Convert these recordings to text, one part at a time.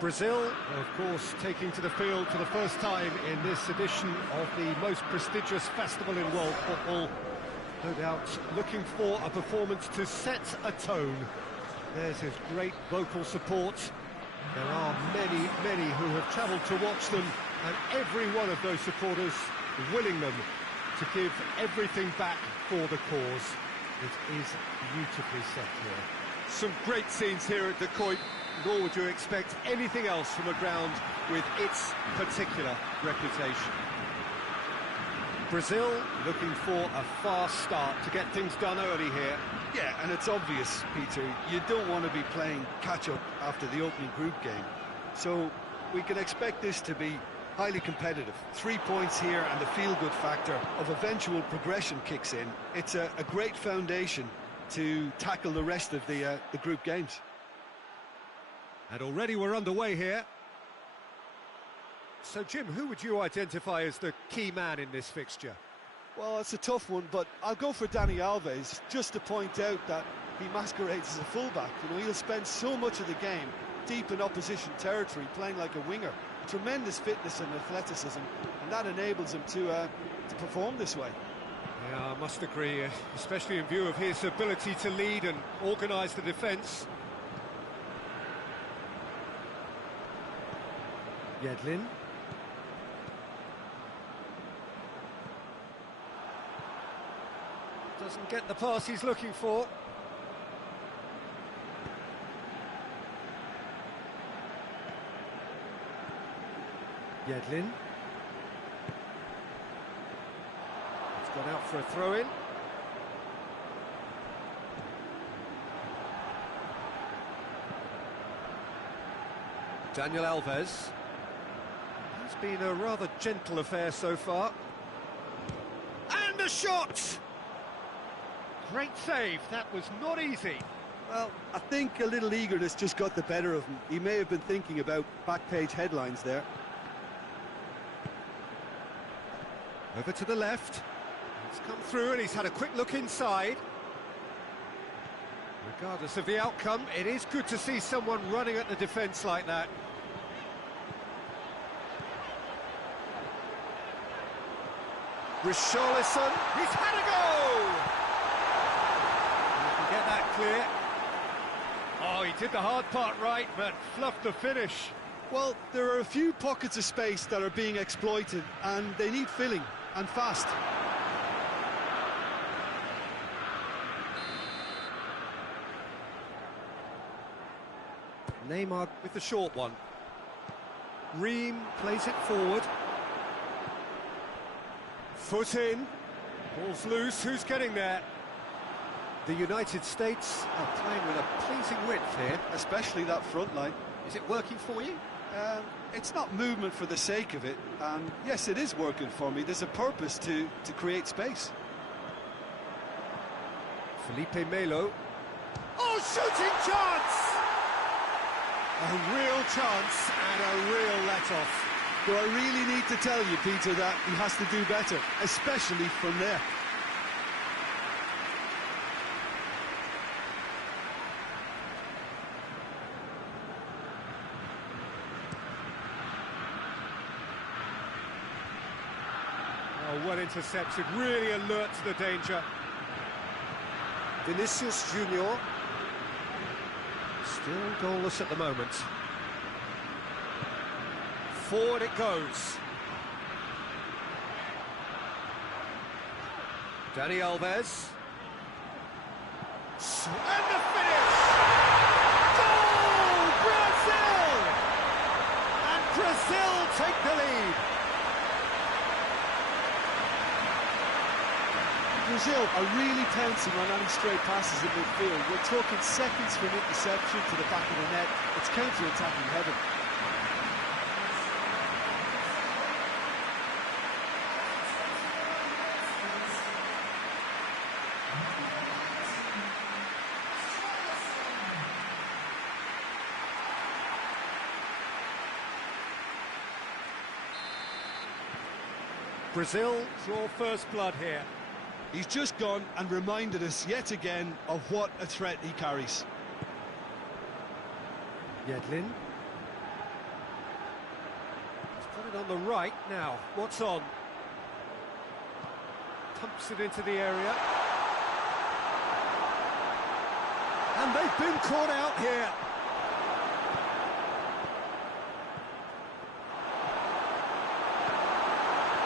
Brazil, of course, taking to the field for the first time in this edition of the most prestigious festival in world football. No doubt looking for a performance to set a tone. There's his great vocal support. There are many who have travelled to watch them, and every one of those supporters willing them to give everything back for the cause. It is beautifully set here. Some great scenes here at the Cup. Nor would you expect anything else from a ground with its particular reputation. Brazil looking for a fast start to get things done early here. Yeah, and it's obvious, Peter, you don't want to be playing catch-up after the opening group game. So we can expect this to be highly competitive. 3 points here and the feel-good factor of eventual progression kicks in. It's a great foundation to tackle the rest of the group games. And already we're underway here. So, Jim, who would you identify as the key man in this fixture? Well, it's a tough one, but I'll go for Dani Alves, just to point out that he masquerades as a fullback. You know, he'll spend so much of the game deep in opposition territory, playing like a winger. Tremendous fitness and athleticism, and that enables him to perform this way. Yeah, I must agree, especially in view of his ability to lead and organise the defence. Yedlin. Doesn't get the pass he's looking for. Yedlin. It's gone out for a throw-in. Daniel Alves. It's been a rather gentle affair so far. And a shot! Great save, that was not easy. Well, I think a little eagerness just got the better of him. He may have been thinking about back-page headlines there. Over to the left. It's come through and he's had a quick look inside. Regardless of the outcome, it is good to see someone running at the defence like that. Richarlison, he's had a go! You can get that clear. Oh, he did the hard part right, but fluffed the finish. Well, there are a few pockets of space that are being exploited, and they need filling, and fast. Neymar with the short one. Ream plays it forward. Foot in. Ball's loose. Who's getting there? The United States are playing with a pleasing width here. Especially that front line. Is it working for you? It's not movement for the sake of it, and yes, it is working for me. There's a purpose to create space. Felipe Melo. Oh, shooting chance! A real chance and a real let-off. Do I really need to tell you, Peter, that he has to do better, especially from there? Oh, well intercepted, really alert to the danger. Vinicius Junior. Still goalless at the moment. Forward it goes. Dani Alves. And the finish! Goal! Brazil! And Brazil take the lead. Brazil are really pouncing on any stray passes in midfield. We're talking seconds from interception to the back of the net. It's counter-attacking heaven. Brazil draw first blood here. He's just gone and reminded us yet again of what a threat he carries. Yedlin. And on the right now, what's on? Pumps it into the area. And they've been caught out here.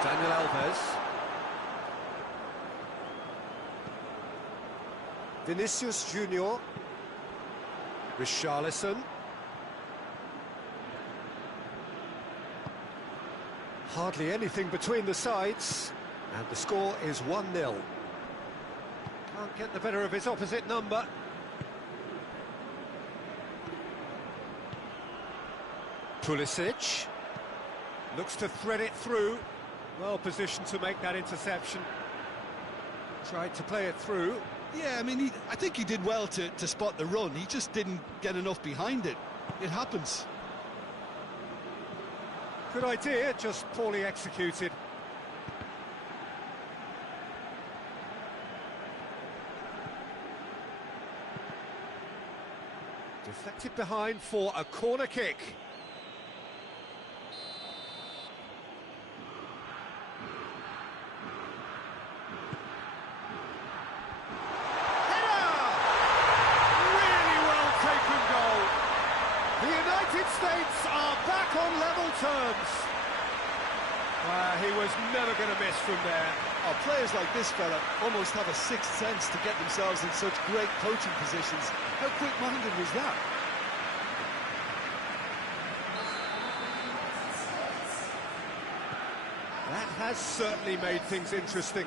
Daniel Alves. Vinicius Junior. Richarlison. Hardly anything between the sides, and the score is 1-0. Can't get the better of his opposite number. Pulisic looks to thread it through. Well positioned to make that interception. Tried to play it through. Yeah, I mean, I think he did well to spot the run. He just didn't get enough behind it. It happens. Good idea, just poorly executed. Deflected behind for a corner kick. States are back on level terms. He was never going to miss from there. Oh, players like this fella almost have a sixth sense to get themselves in such great coaching positions. How quick-minded was that? That has certainly made things interesting.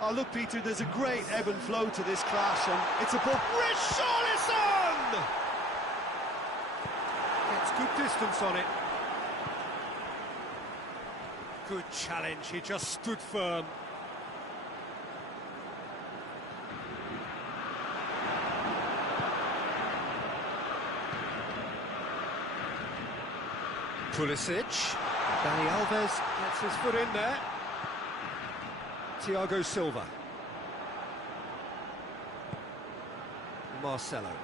Oh, look, Peter, there's a great ebb and flow to this clash, and it's above Richarlison! Gets good distance on it. Good challenge, he just stood firm. Pulisic. Dani Alves gets his foot in there. Thiago Silva. Marcelo.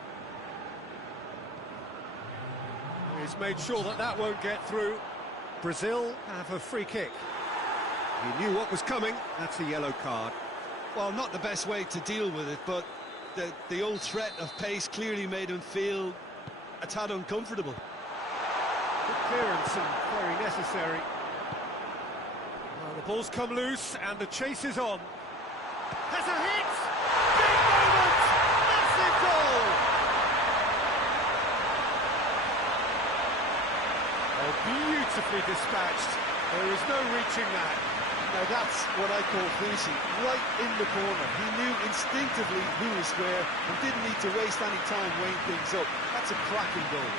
He's made sure that that won't get through. Brazil have a free kick. He knew what was coming. That's a yellow card. Well, not the best way to deal with it, but the old threat of pace clearly made him feel a tad uncomfortable. Good clearance and very necessary. Well, the ball's come loose and the chase is on. Has a hit! Big moment! Massive goal! Oh, beautifully dispatched. There is no reaching that. Now that's what I call finishing, right in the corner. He knew instinctively who was square and didn't need to waste any time weighing things up. That's a cracking goal.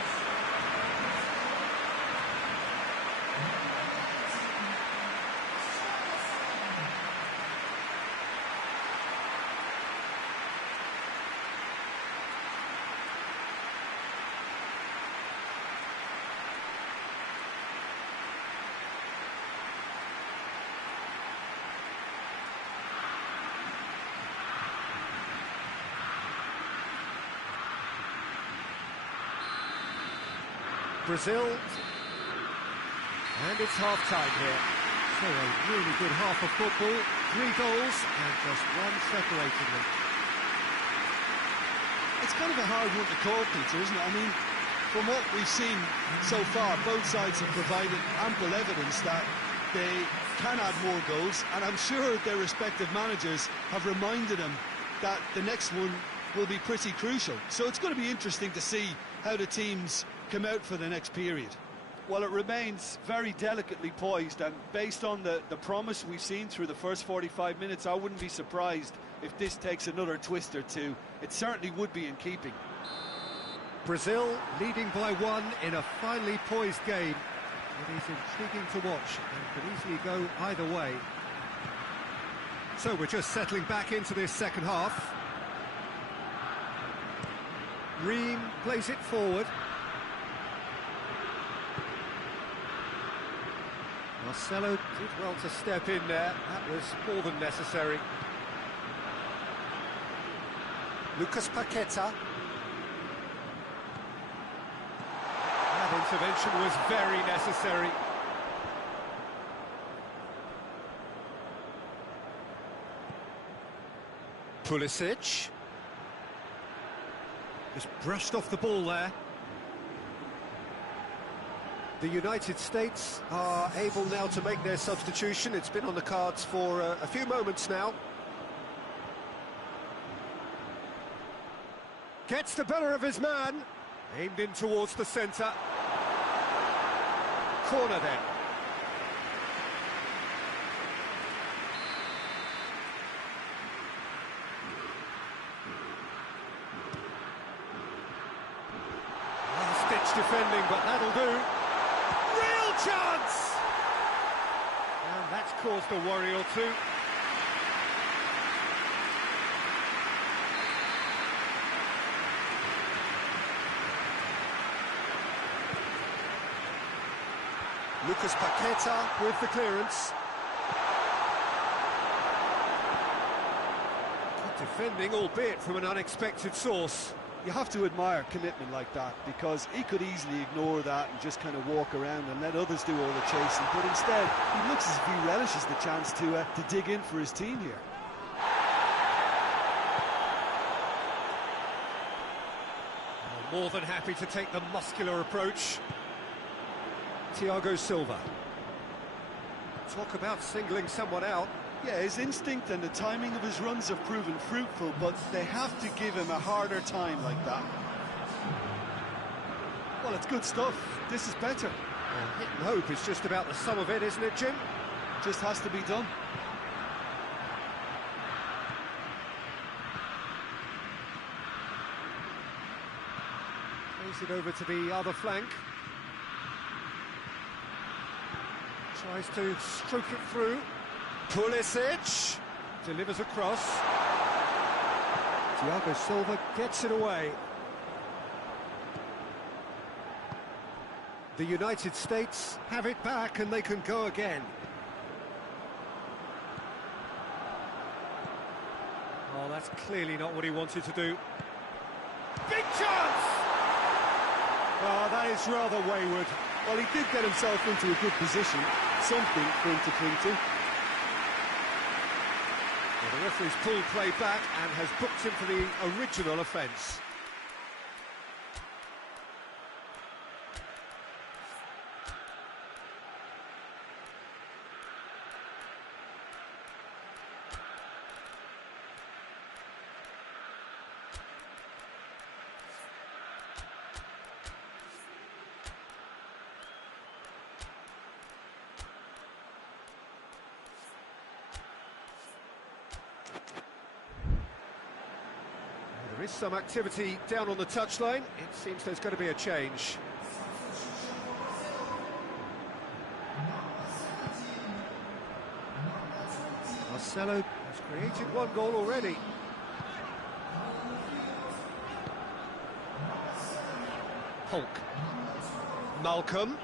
Brazil, and it's half-time here. So a really good half of football, 3 goals and just one separating them. It's kind of a hard one to call, Peter, isn't it? I mean, from what we've seen so far, both sides have provided ample evidence that they can add more goals, and I'm sure their respective managers have reminded them that the next one will be pretty crucial. So it's going to be interesting to see how the teams come out for the next period. Well, it remains very delicately poised, and based on the promise we've seen through the first 45 minutes, I wouldn't be surprised if this takes another twist or two. It certainly would be in keeping. Brazil leading by 1 in a finely poised game. It is intriguing to watch and could easily go either way. So we're just settling back into this second half. Ream plays it forward. Marcelo did well to step in there. That was more than necessary. Lucas Paqueta. That intervention was very necessary. Pulisic. Just brushed off the ball there. The United States are able now to make their substitution. It's been on the cards for a few moments now. Gets the better of his man. Aimed in towards the centre. Corner then. Last-ditch defending, but that'll do. Real chance! And that's caused a worry or two. Lucas Paqueta with the clearance. Good defending, albeit from an unexpected source. You have to admire commitment like that, because he could easily ignore that and just kind of walk around and let others do all the chasing, but instead he looks as if he relishes the chance to dig in for his team here. More than happy to take the muscular approach. Thiago Silva. Talk about singling someone out. Yeah, his instinct and the timing of his runs have proven fruitful, but they have to give him a harder time like that. Well, it's good stuff. This is better. Hit and hope is just about the sum of it, isn't it, Jim? Just has to be done. Plays it over to the other flank. Tries to stroke it through. Pulisic delivers across. Thiago Silva gets it away. The United States have it back and they can go again. Oh, that's clearly not what he wanted to do. Big chance! Oh, that is rather wayward. Well, he did get himself into a good position, something for him to cling to. Well, the referee's pulled play back and has booked him for the original offence. There is some activity down on the touchline. It seems there's going to be a change. Marcelo has created one goal already. Hulk. Malcolm.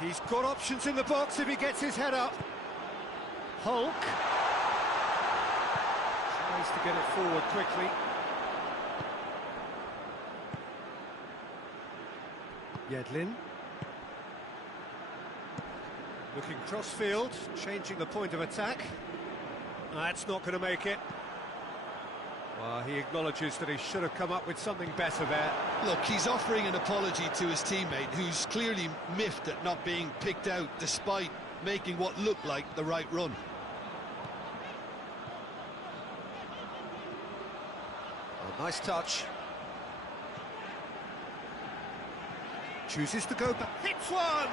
He's got options in the box if he gets his head up. Hulk. Tries to get it forward quickly. Yedlin. Looking cross-field, changing the point of attack. That's not going to make it. Well, he acknowledges that he should have come up with something better there. Look, he's offering an apology to his teammate, who's clearly miffed at not being picked out despite making what looked like the right run. Oh, nice touch. Chooses to go back. Hits one!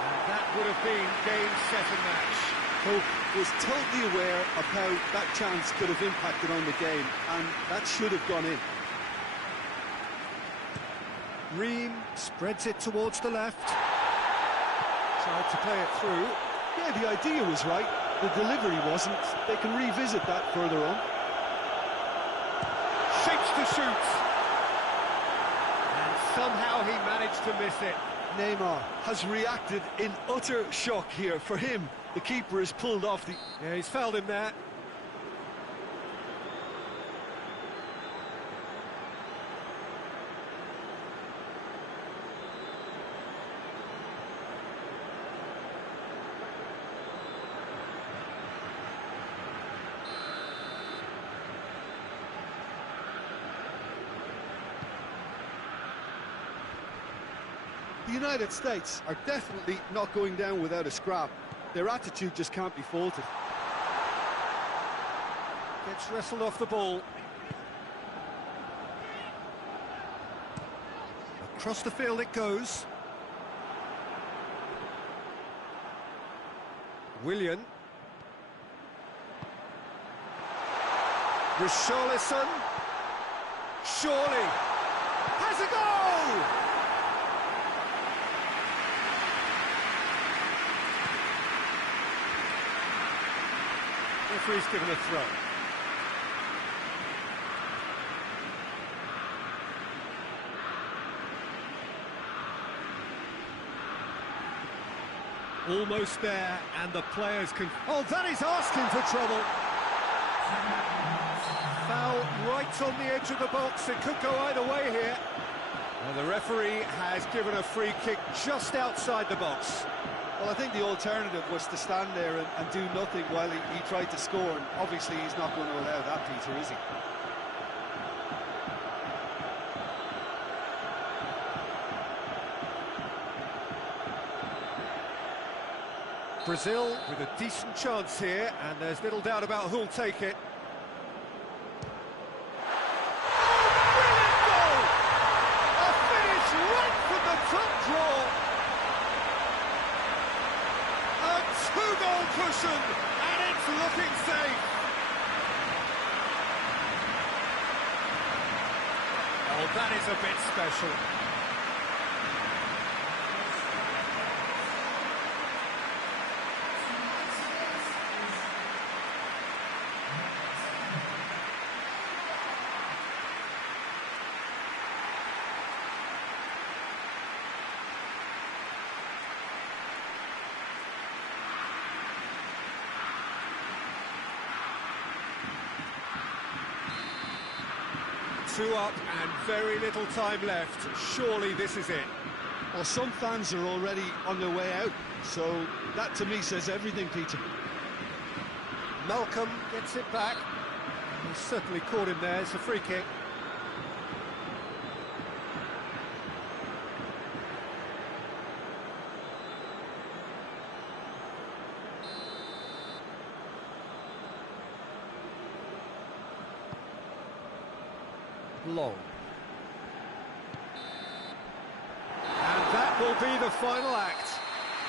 And that would have been game, set and match. Hope was totally aware of how that chance could have impacted on the game, and that should have gone in. Ream spreads it towards the left. Tried to play it through. Yeah, the idea was right, the delivery wasn't. They can revisit that further on. Shapes to shoot. And somehow he managed to miss it. Neymar has reacted in utter shock here. For him, the keeper has pulled off the... Yeah, he's fouled him there. The United States are definitely not going down without a scrap. Their attitude just can't be faulted. Gets wrestled off the ball. Across the field it goes. Willian. Richarlison. Surely. Has a goal! Referee's given a throw. Almost there, and the players can... Oh, that is asking for trouble. Foul right on the edge of the box. It could go either way here. Well, the referee has given a free kick just outside the box. Well, I think the alternative was to stand there and do nothing while he tried to score, and obviously he's not going to allow that, Peter, is he? Brazil with a decent chance here, and there's little doubt about who'll take it. Two-goal cushion, and it's looking safe. Oh, that is a bit special. Two up and very little time left. Surely this is it. Well, some fans are already on their way out, so that to me says everything, Peter. Malcolm gets it back. He's certainly caught him there. It's a free kick. Long. And that will be the final act.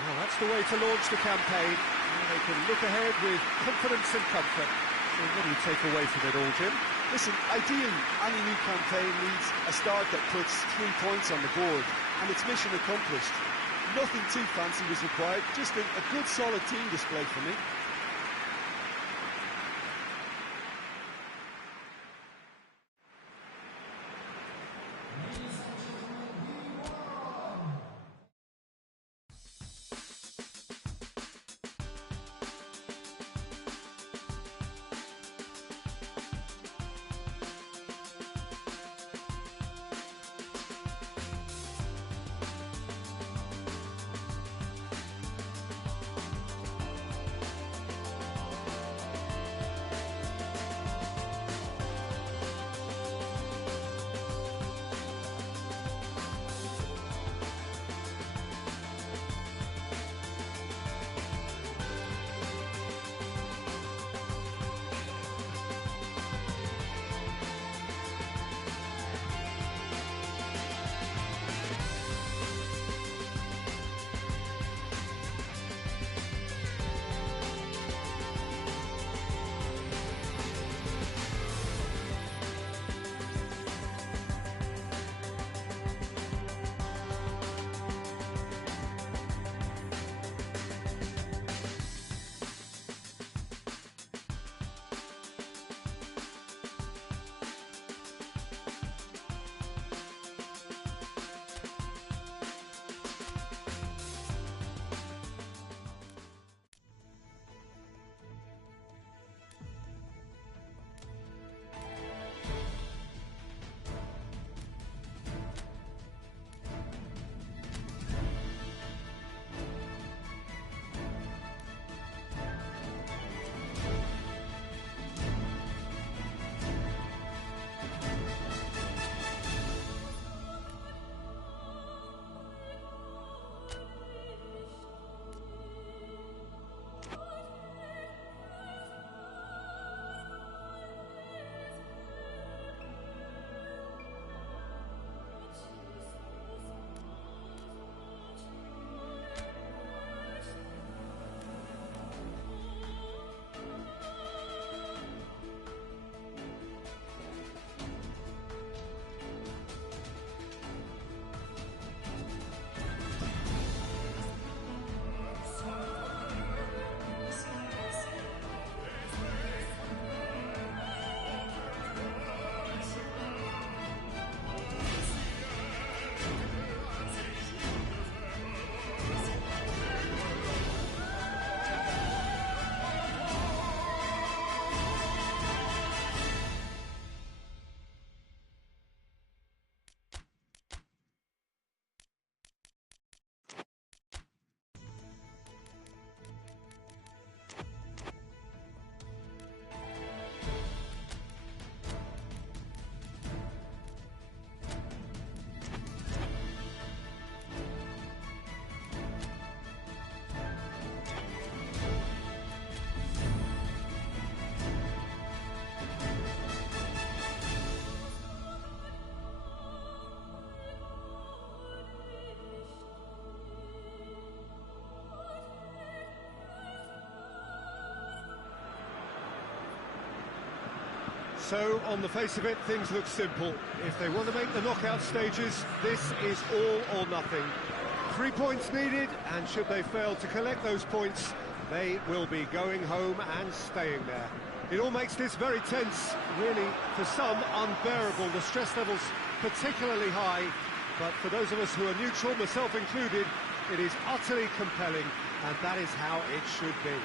Well, that's the way to launch the campaign. And they can look ahead with confidence and comfort. So what do you take away from it all, Jim? Listen, ideally, any new campaign needs a start that puts 3 points on the board, and it's mission accomplished. Nothing too fancy was required, just a good solid team display for me. So, on the face of it, things look simple. If they want to make the knockout stages, this is all or nothing. 3 points needed, and should they fail to collect those points, they will be going home and staying there. It all makes this very tense, really, for some, unbearable. The stress levels particularly high, but for those of us who are neutral, myself included, it is utterly compelling, and that is how it should be.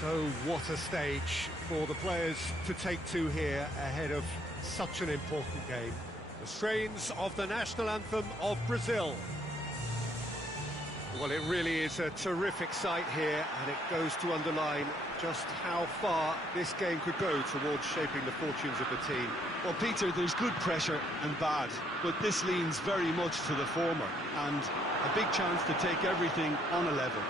So what a stage for the players to take to here ahead of such an important game. The strains of the national anthem of Brazil. Well, it really is a terrific sight here, and it goes to underline just how far this game could go towards shaping the fortunes of the team. Well, Peter, there's good pressure and bad, but this leans very much to the former, and a big chance to take everything on a level.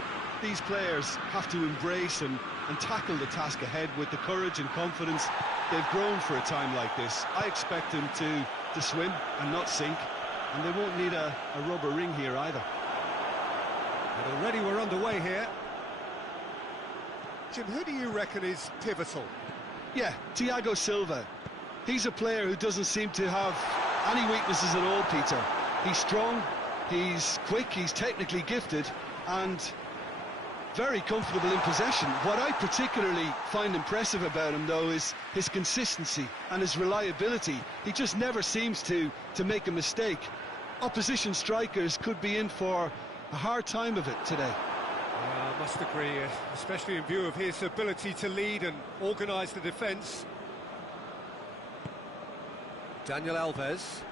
These players have to embrace and tackle the task ahead with the courage and confidence they've grown for a time like this. I expect them to swim and not sink, and they won't need a rubber ring here either. And already we're underway here. Jim, who do you reckon is pivotal? Yeah, Thiago Silva. He's a player who doesn't seem to have any weaknesses at all, Peter. He's strong, he's quick, he's technically gifted, and very comfortable in possession. What I particularly find impressive about him, though, is his consistency and his reliability. He just never seems to make a mistake. Opposition strikers could be in for a hard time of it today. I must agree, especially in view of his ability to lead and organise the defence. Daniel Alves.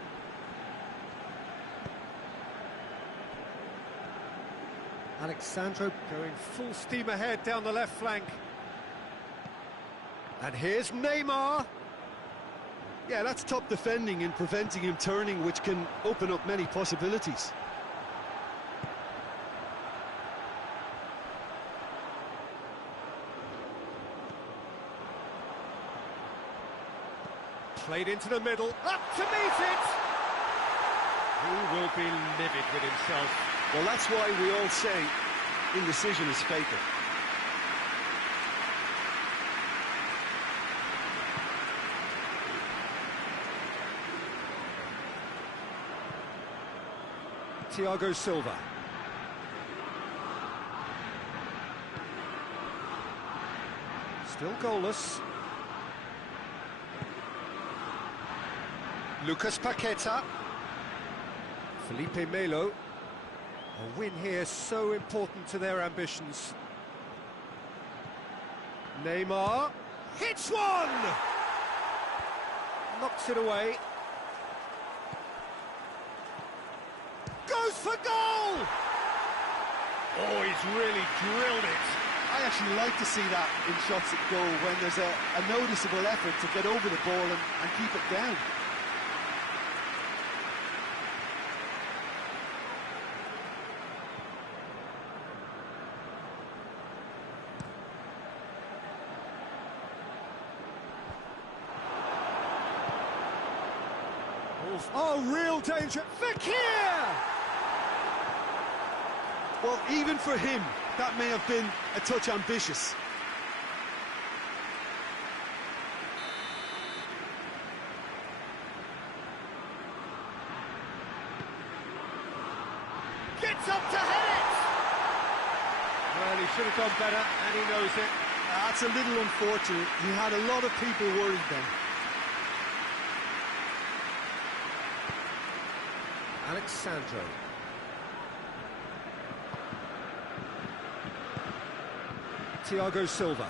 Alexandro going full steam ahead down the left flank. And here's Neymar. Yeah, that's top defending and preventing him turning, which can open up many possibilities. Played into the middle, up to meet it! He will be livid with himself. Well, that's why we all say indecision is fatal. Thiago Silva. Still goalless. Lucas Paqueta. Felipe Melo. A win here so important to their ambitions. Neymar hits one! Knocks it away. Goes for goal! Oh, he's really drilled it. I actually like to see that in shots at goal when there's a noticeable effort to get over the ball and keep it down. Oh, real danger. Fekir! Well, even for him, that may have been a touch ambitious. Gets up to head it! Well, he should have done better, and he knows it. That's a little unfortunate. He had a lot of people worried then. Alexandro. Thiago Silva.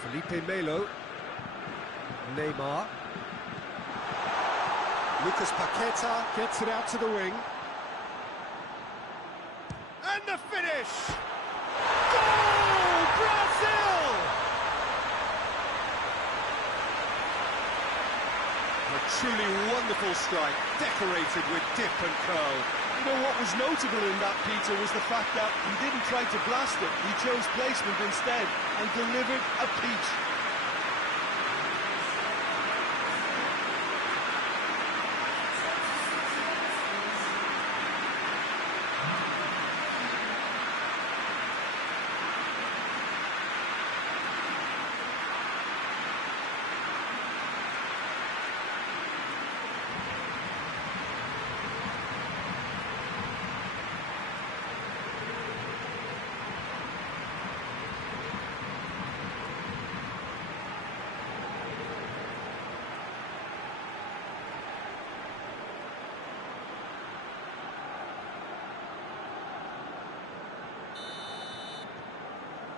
Felipe Melo. Neymar. Lucas Paqueta gets it out to the wing. And the finish! Goal! Brazil! A truly wonderful strike, decorated with dip and curl. You know what was notable in that, Peter, was the fact that he didn't try to blast it. He chose placement instead and delivered a peach.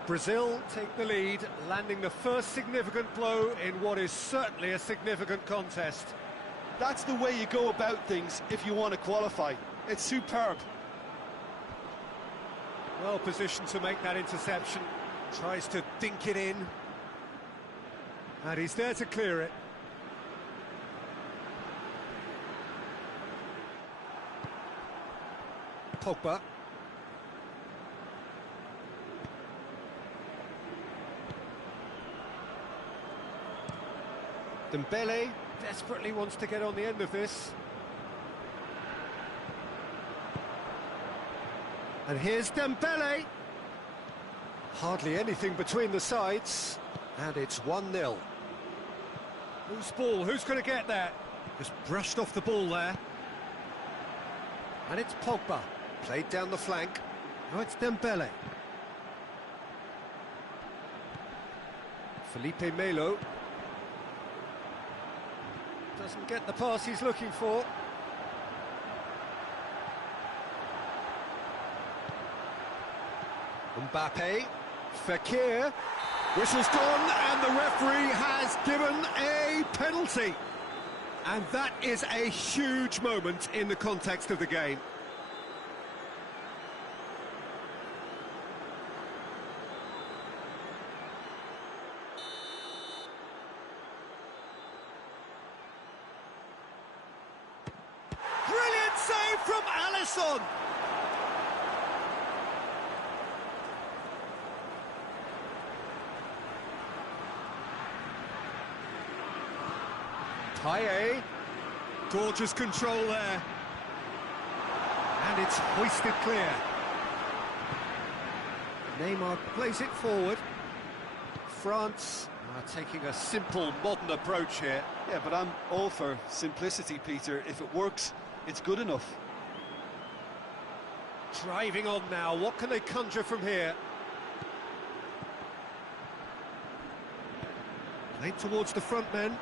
Brazil take the lead, landing the first significant blow in what is certainly a significant contest. That's the way you go about things if you want to qualify. It's superb. Well positioned to make that interception. Tries to dink it in. And he's there to clear it. Pogba. Dembele desperately wants to get on the end of this. And here's Dembele. Hardly anything between the sides. And it's 1-0. Loose ball, who's going to get that? Just brushed off the ball there. And it's Pogba. Played down the flank. Now it's Dembele. Felipe Melo. Doesn't get the pass he's looking for. Mbappe. Fekir. Whistle's gone and the referee has given a penalty. And that is a huge moment in the context of the game. Brilliant save from Alisson. Paye, gorgeous control there, and it's hoisted clear. Neymar plays it forward. France are taking a simple, modern approach here. Yeah, but I'm all for simplicity, Peter. If it works, it's good enough. Driving on now, what can they conjure from here? Played towards the front men.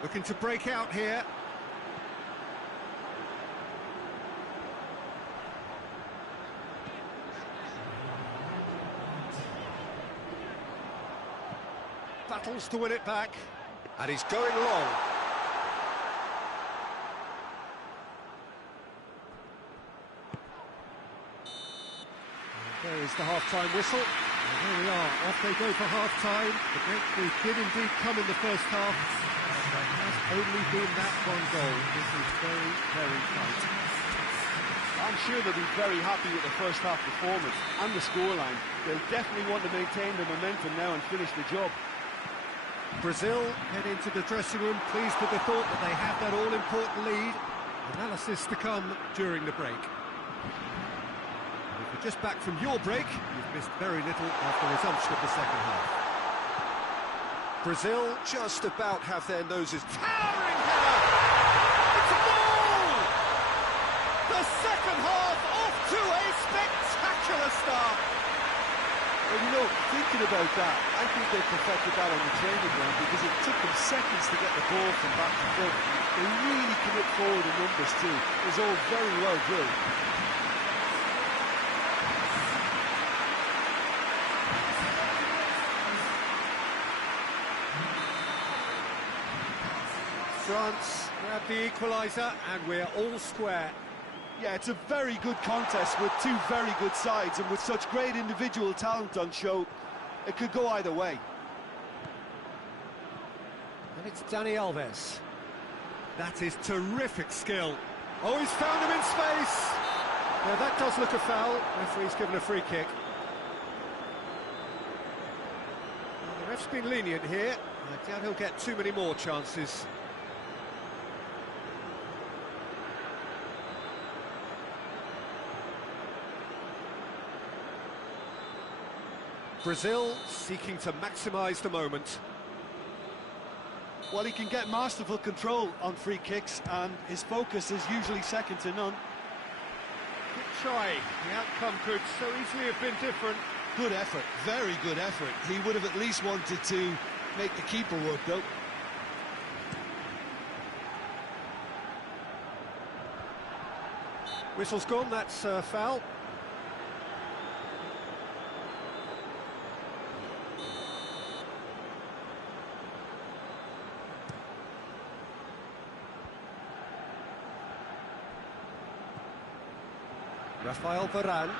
Looking to break out here. Battles to win it back. And he's going long. There is the half-time whistle. And there we are, off they go for half-time. The breakthrough did indeed come in the first half. There has only been that one goal. This is very, very tight. I'm sure they'll be very happy with the first half performance and the scoreline. They'll definitely want to maintain the momentum now and finish the job. Brazil head into the dressing room pleased with the thought that they have that all-important lead. Analysis to come during the break. And if you're just back from your break, you've missed very little after resumption of the second half. Brazil just about have their noses. Towering header! It's a goal! The second half off to a spectacular start. Well, you know, thinking about that, I think they perfected that on the training ground because it took them seconds to get the ball from back to front. They really commit forward in numbers too. It was all very well drilled. France grab the equaliser and we're all square. Yeah, it's a very good contest with two very good sides, and with such great individual talent on show, it could go either way. And it's Dani Alves. That is terrific skill. Oh, he's found him in space. Now that does look a foul. Referee's given a free kick. Well, the ref's been lenient here. I doubt he'll get too many more chances. Brazil seeking to maximise the moment. Well, he can get masterful control on free kicks, and his focus is usually second to none. Good try. The outcome could so easily have been different. Good effort, very good effort. He would have at least wanted to make the keeper work, though. Whistle's gone, that's foul. Rafael Varane.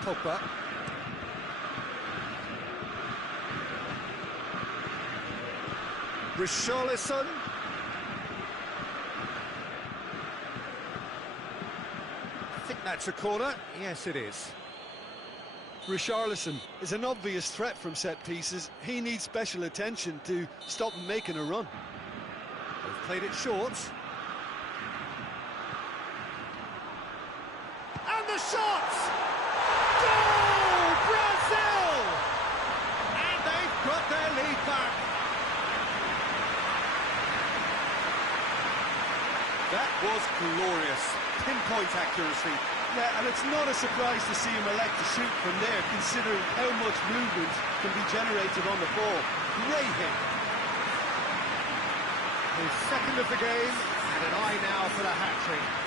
Pogba. Richarlison. I think that's a corner. Yes, it is. Richarlison is an obvious threat from set pieces. He needs special attention to stop him making a run. They've played it short. And the shot! Goal! Brazil! And they've got their lead back. That was glorious. Pinpoint accuracy. Yeah, and it's not a surprise to see him elect to shoot from there, considering how much movement can be generated on the ball. Great hit. His second of the game, and an eye now for the hat-trick.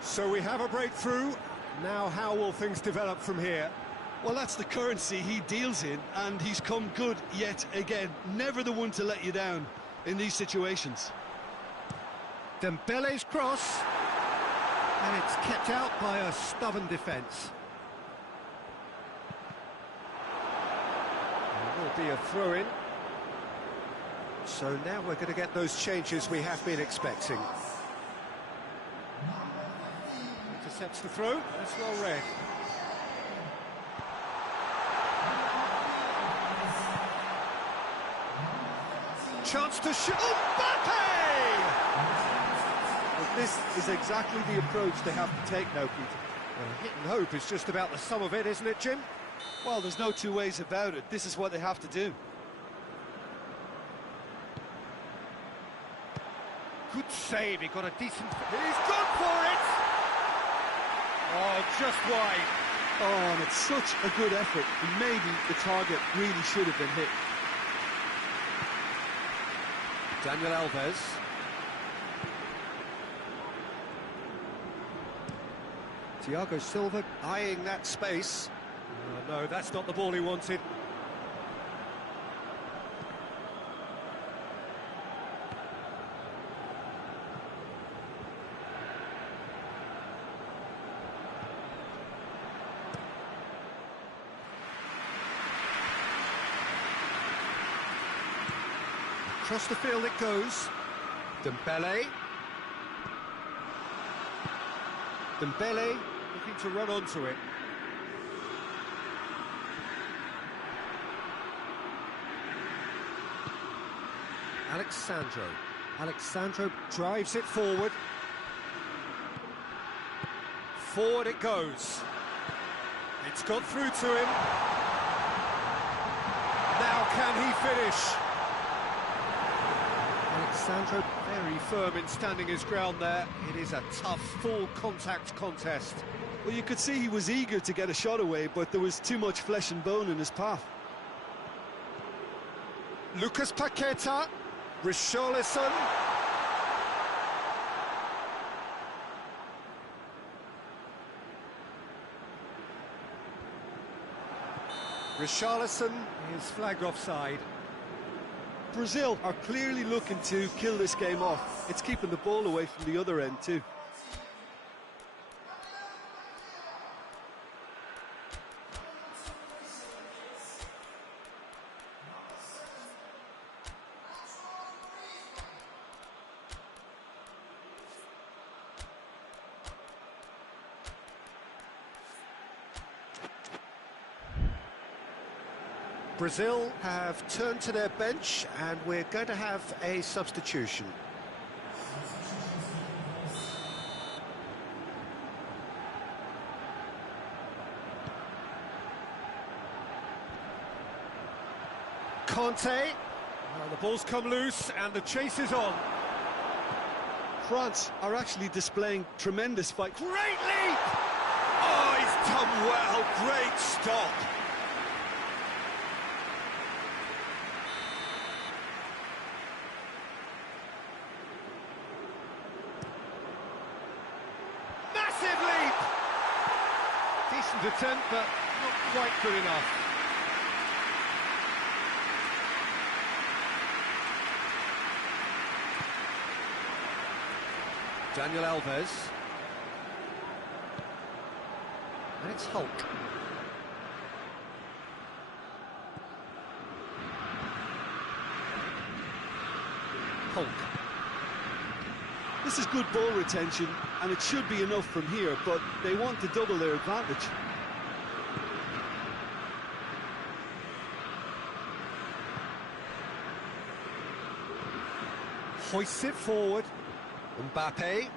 So we have a breakthrough. Now how will things develop from here? Well, that's the currency he deals in, and he's come good yet again. Never the one to let you down in these situations. Dembele's cross, and it's kept out by a stubborn defence. There will be a throw-in. So now we're going to get those changes we have been expecting. Intercepts the throw, that's well read. Chance to shoot. Mbappe! Well, this is exactly the approach they have to take now, Peter. Well, hit and hope is just about the sum of it, isn't it, Jim? Well, there's no two ways about it. This is what they have to do. Good save, he got a decent... He's gone for it! Oh, just wide. Oh, and it's such a good effort. And maybe the target really should have been hit. Daniel Alves. Thiago Silva eyeing that space. Oh, no, that's not the ball he wanted. Across the field it goes. Dembele. Dembele looking to run onto it. Alexandro drives it forward. Forward it goes. It's got through to him. Now can he finish? Alexandro very firm in standing his ground there. It is a tough, full-contact contest. Well, you could see he was eager to get a shot away, but there was too much flesh and bone in his path. Lucas Paqueta, Richarlison. Richarlison is flagged offside. Brazil are clearly looking to kill this game off. It's keeping the ball away from the other end too. Brazil have turned to their bench and we're going to have a substitution. Conte. Well, the ball's come loose and the chase is on. France are actually displaying tremendous fight. Great leap! Oh, he's done well. Great stop. Massive leap! Decent attempt, but not quite good enough. Daniel Alves. And it's Hulk. Hulk. This is good ball retention, and it should be enough from here, but they want to double their advantage. Hoists it forward. Mbappe.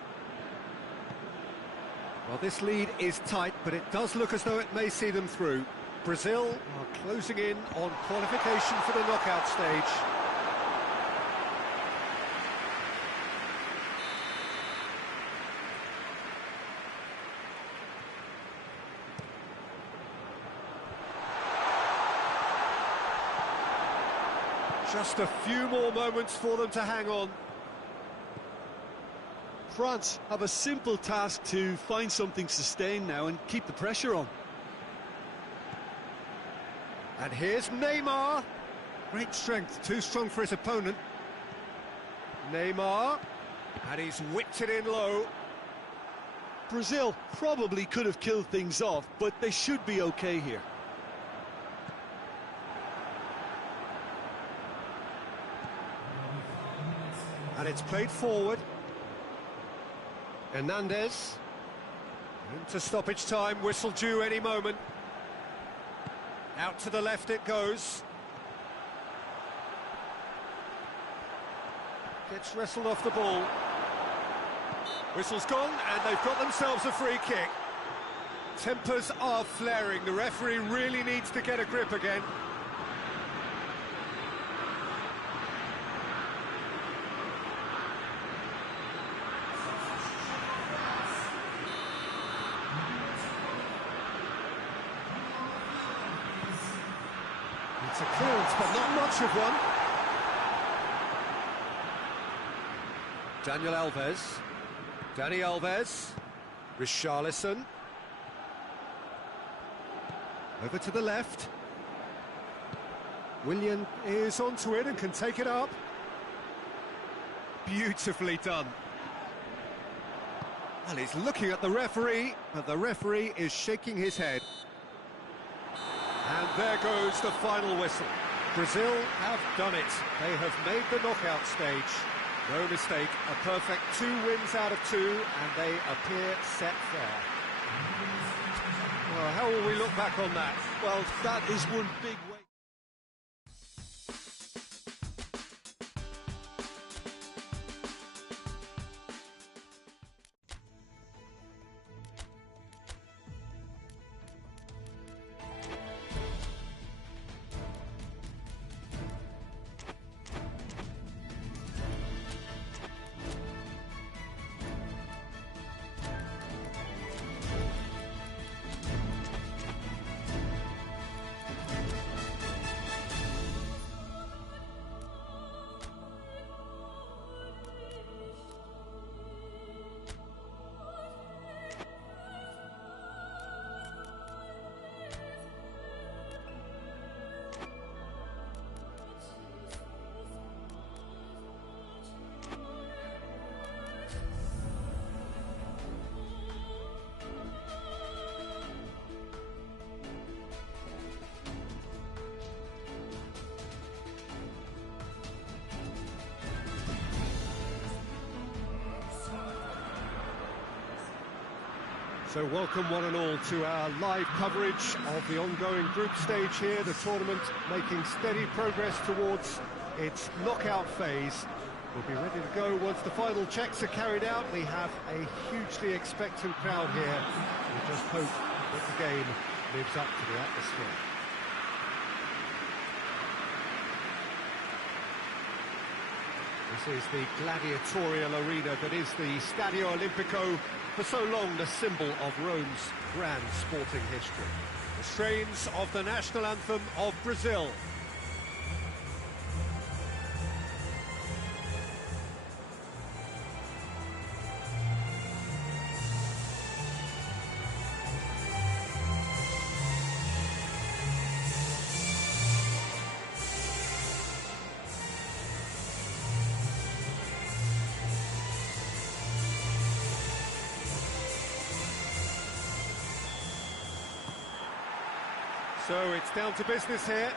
Well, this lead is tight, but it does look as though it may see them through. Brazil are closing in on qualification for the knockout stage. Just a few more moments for them to hang on. France have a simple task to find something sustained now and keep the pressure on. And here's Neymar. Great strength, too strong for his opponent. Neymar. And he's whipped it in low. Brazil probably could have killed things off, but they should be okay here. And it's played forward. Hernandez. Into stoppage time, whistle due any moment. Out to the left it goes. Gets wrestled off the ball. Whistle's gone, and they've got themselves a free kick. Tempers are flaring. The referee really needs to get a grip again. It's a clearance, but not much of one. Daniel Alves. Dani Alves. Richarlison. Over to the left. Willian is onto it and can take it up. Beautifully done. Well, he's looking at the referee, but the referee is shaking his head. And there goes the final whistle. Brazil have done it. They have made the knockout stage. No mistake, a perfect 2 wins out of 2, and they appear set fair. Well, how will we look back on that? Well, that is one big way. So welcome one and all to our live coverage of the ongoing group stage here, the tournament making steady progress towards its knockout phase. We'll be ready to go once the final checks are carried out. We have a hugely expectant crowd here. We just hope that the game lives up to the atmosphere. This is the gladiatorial arena that is the Stadio Olimpico, for so long the symbol of Rome's grand sporting history. The strains of the national anthem of Brazil. So it's down to business here.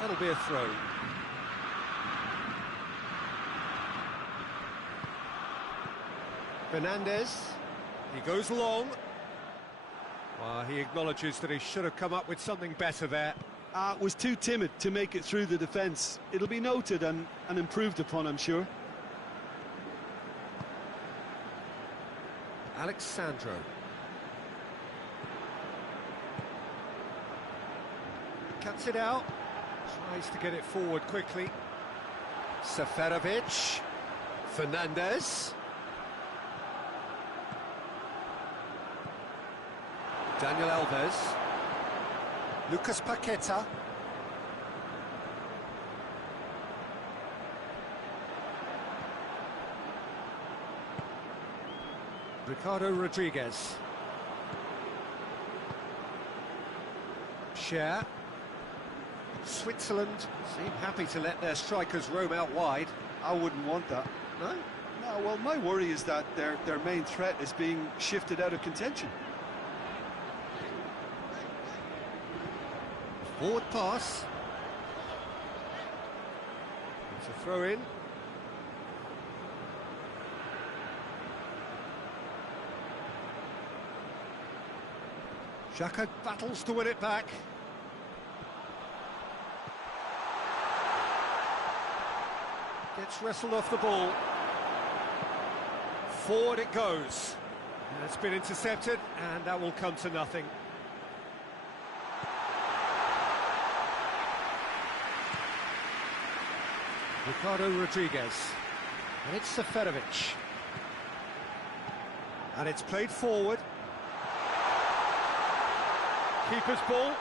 That'll be a throw. Fernandez, he goes long. Well, he acknowledges that he should have come up with something better there. Was too timid to make it through the defence. It'll be noted and improved upon, I'm sure. Alexandro. Cuts it out. Tries to get it forward quickly. Seferovic. Fernandez. Daniel Alves. Lucas Paqueta. Ricardo Rodriguez. Cher. Switzerland seem happy to let their strikers roam out wide. I wouldn't want that. No? No, well, my worry is that their main threat is being shifted out of contention. Forward pass. It's a throw in. Xhaka battles to win it back. Gets wrestled off the ball. Forward it goes. And it's been intercepted, and that will come to nothing. Ricardo Rodriguez. And it's Seferovic. And it's played forward. Keeper's ball.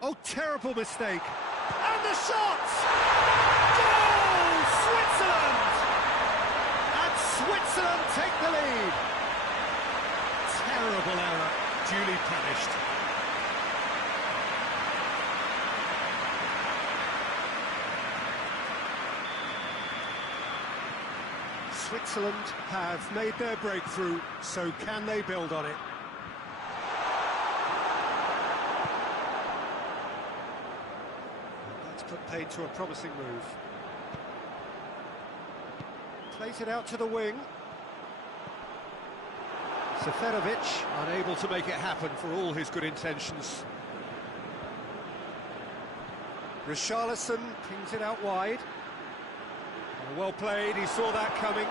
Oh, terrible mistake. And the shot! Goal! Switzerland! And Switzerland take the lead. Terrible error, duly punished. Switzerland have made their breakthrough, so can they build on it? That's put paid to a promising move. Plays it out to the wing. Seferovic unable to make it happen for all his good intentions. Richarlison pings it out wide. Well played, he saw that coming.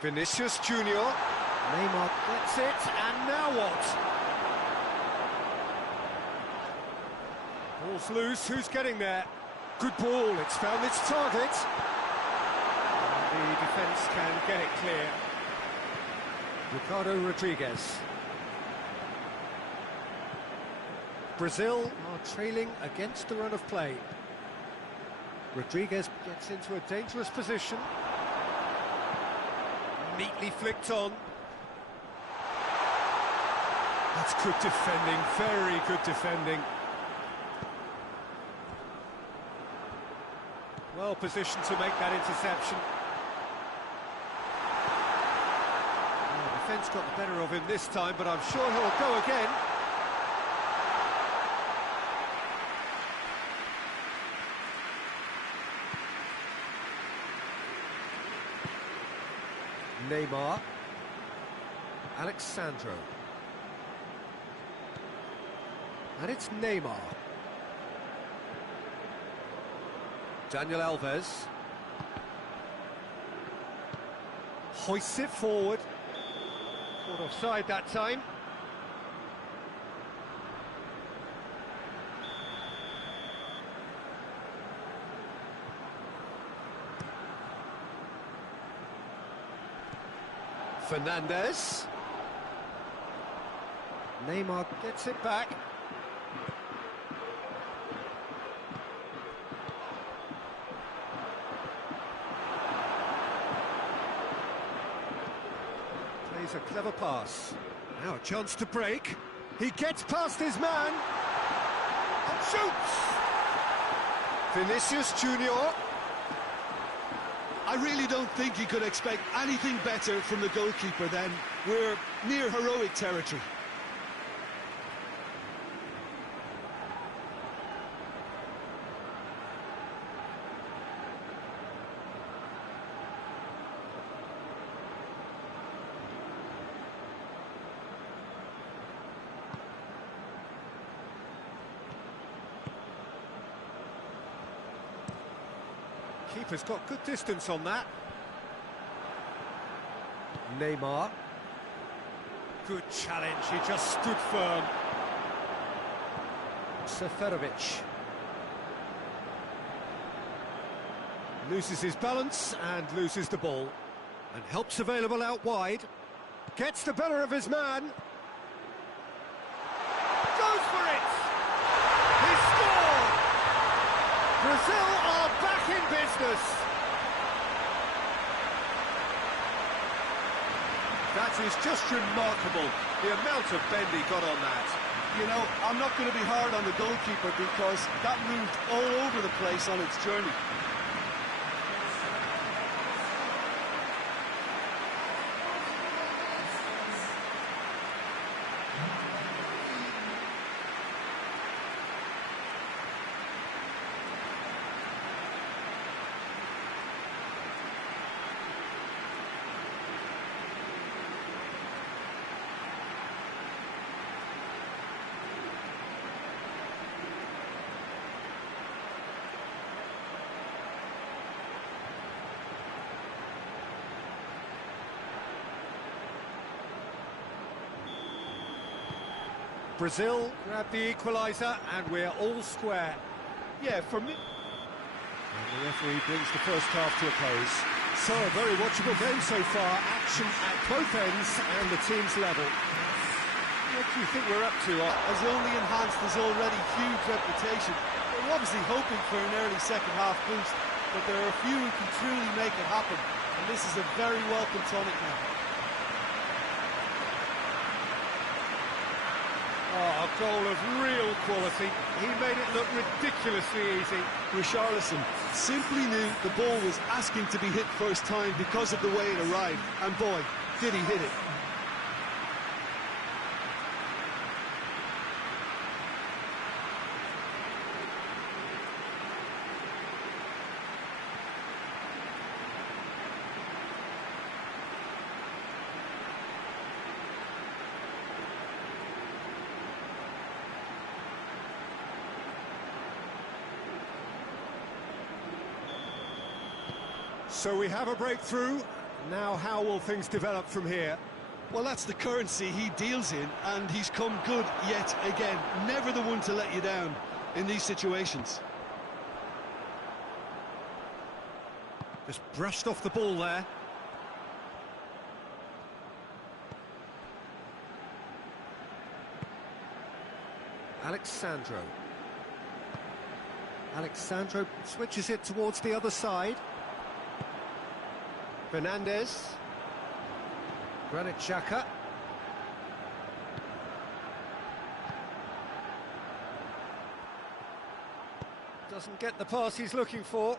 Vinicius Junior. Neymar gets it, and now what? Ball's loose, who's getting there? Good ball, it's found its target. And the defence can get it clear. Ricardo Rodriguez. Brazil are trailing against the run of play. Rodriguez gets into a dangerous position. Neatly flicked on. That's good defending, very good defending. Well positioned to make that interception. The defence got the better of him this time, but I'm sure he'll go again. Neymar. Alexandro. And it's Neymar. Daniel Alves. Hoists it forward. Caught offside that time. Fernandes. Neymar gets it back. Plays a clever pass. Now a chance to break. He gets past his man and shoots! Vinicius Junior. I really don't think you could expect anything better from the goalkeeper then. We're near heroic territory. Keeper's got good distance on that. Neymar. Good challenge, he just stood firm. Seferovic. Loses his balance and loses the ball. And help's available out wide. Gets the better of his man. Goes for it! He scored! Brazil are back in business. That is just remarkable, the amount of bend he got on that. You know, I'm not going to be hard on the goalkeeper because that moved all over the place on its journey. Brazil grab the equaliser and we're all square. Yeah, for me... And the referee brings the first half to a close. So a very watchable game so far, action at both ends and the team's level. What do you think we're up to? Has only enhanced his already huge reputation. We're obviously hoping for an early second half boost, but there are a few who can truly make it happen, and this is a very welcome tonic now. Oh, a goal of real quality. He made it look ridiculously easy. Richarlison simply knew the ball was asking to be hit first time because of the way it arrived, and boy, did he hit it. So we have a breakthrough. Now how will things develop from here? Well, that's the currency he deals in, and he's come good yet again. Never the one to let you down in these situations. Just brushed off the ball there. Alexandro switches it towards the other side. Fernandes. Granit Xhaka. Doesn't get the pass he's looking for.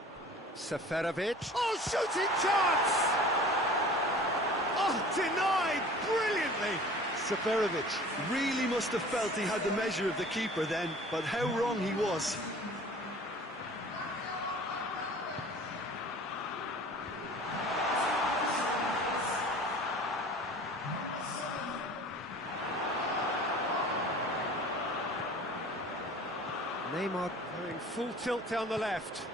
Seferovic. Oh, shooting chance! Oh, denied brilliantly! Seferovic really must have felt he had the measure of the keeper then, but how wrong he was. Neymar going full tilt down the left.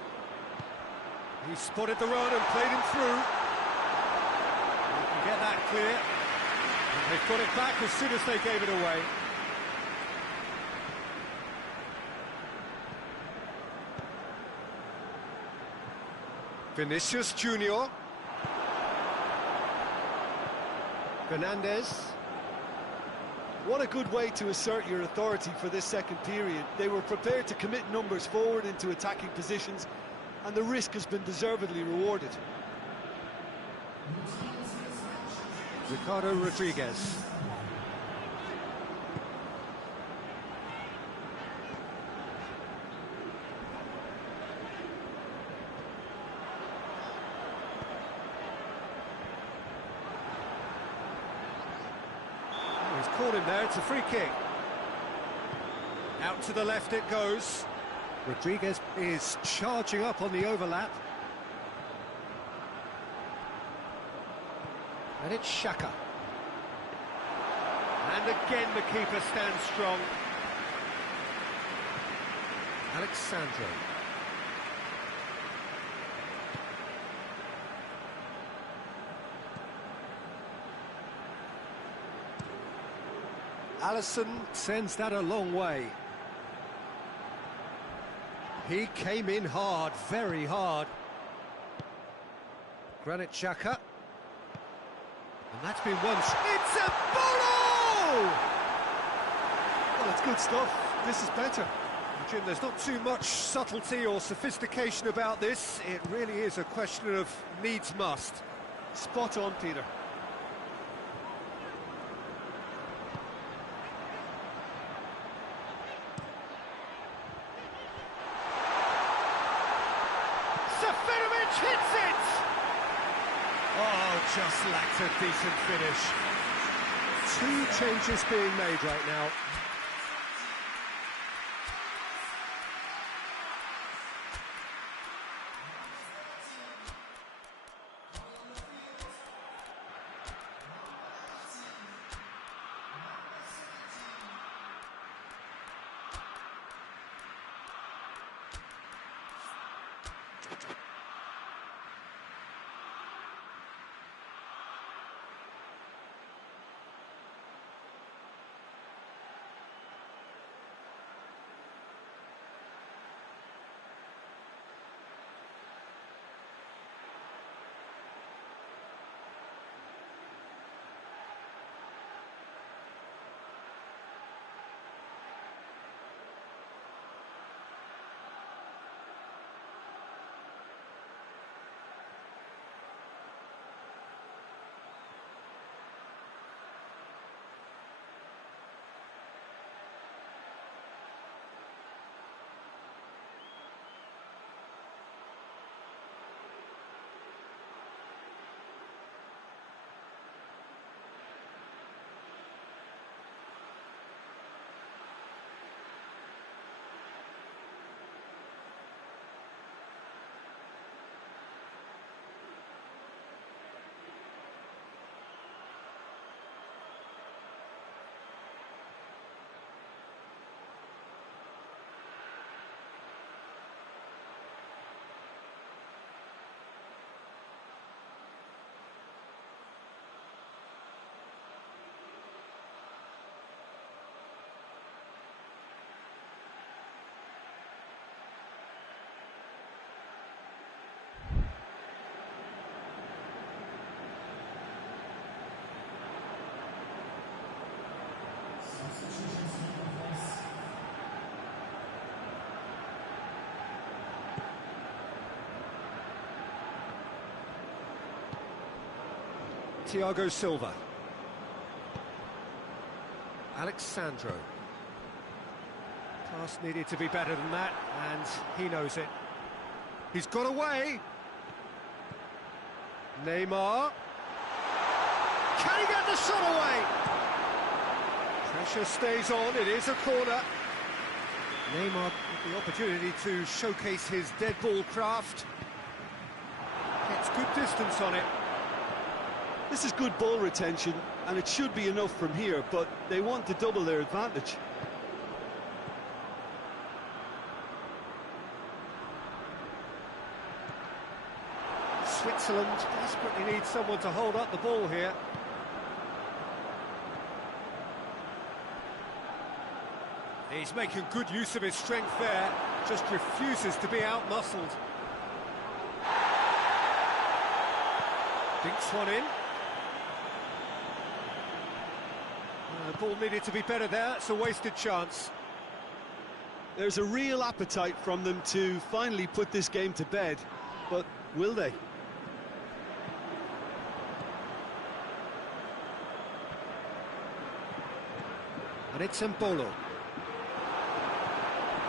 He spotted the run and played him through. He can get that clear. And they've got it back as soon as they gave it away. Vinicius Junior. Fernandez. What a good way to assert your authority for this second period. They were prepared to commit numbers forward into attacking positions, and the risk has been deservedly rewarded. Ricardo Rodriguez. He's caught him there, it's a free kick. Out to the left it goes. Rodriguez is charging up on the overlap. And it's Xhaka. And again the keeper stands strong. Alexandro. Alisson sends that a long way. He came in hard, very hard. Granit Xhaka. And that's been one. It's a Bono! Well, it's good stuff. This is better. Jim, there's not too much subtlety or sophistication about this. It really is a question of needs must. Spot on, Peter. Hits it! Oh, just lacked a decent finish. Two changes being made right now. Thiago Silva. Alexandro. Pass needed to be better than that, and he knows it. He's got away. Neymar. Can he get the shot away? Pressure stays on, it is a corner. Neymar with the opportunity to showcase his dead ball craft. Gets good distance on it. This is good ball retention, and it should be enough from here, but they want to double their advantage. Switzerland desperately need someone to hold up the ball here. He's making good use of his strength there, just refuses to be out-muscled. Dinks one in. The ball needed to be better there, it's a wasted chance. There's a real appetite from them to finally put this game to bed, but will they? And it's Mbolo.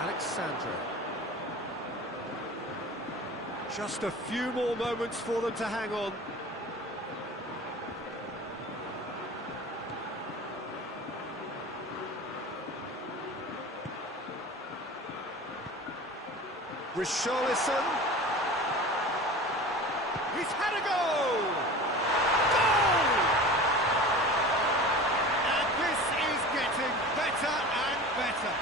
Alexandra. Just a few more moments for them to hang on. Richarlison. He's had a goal! Goal! And this is getting better and better.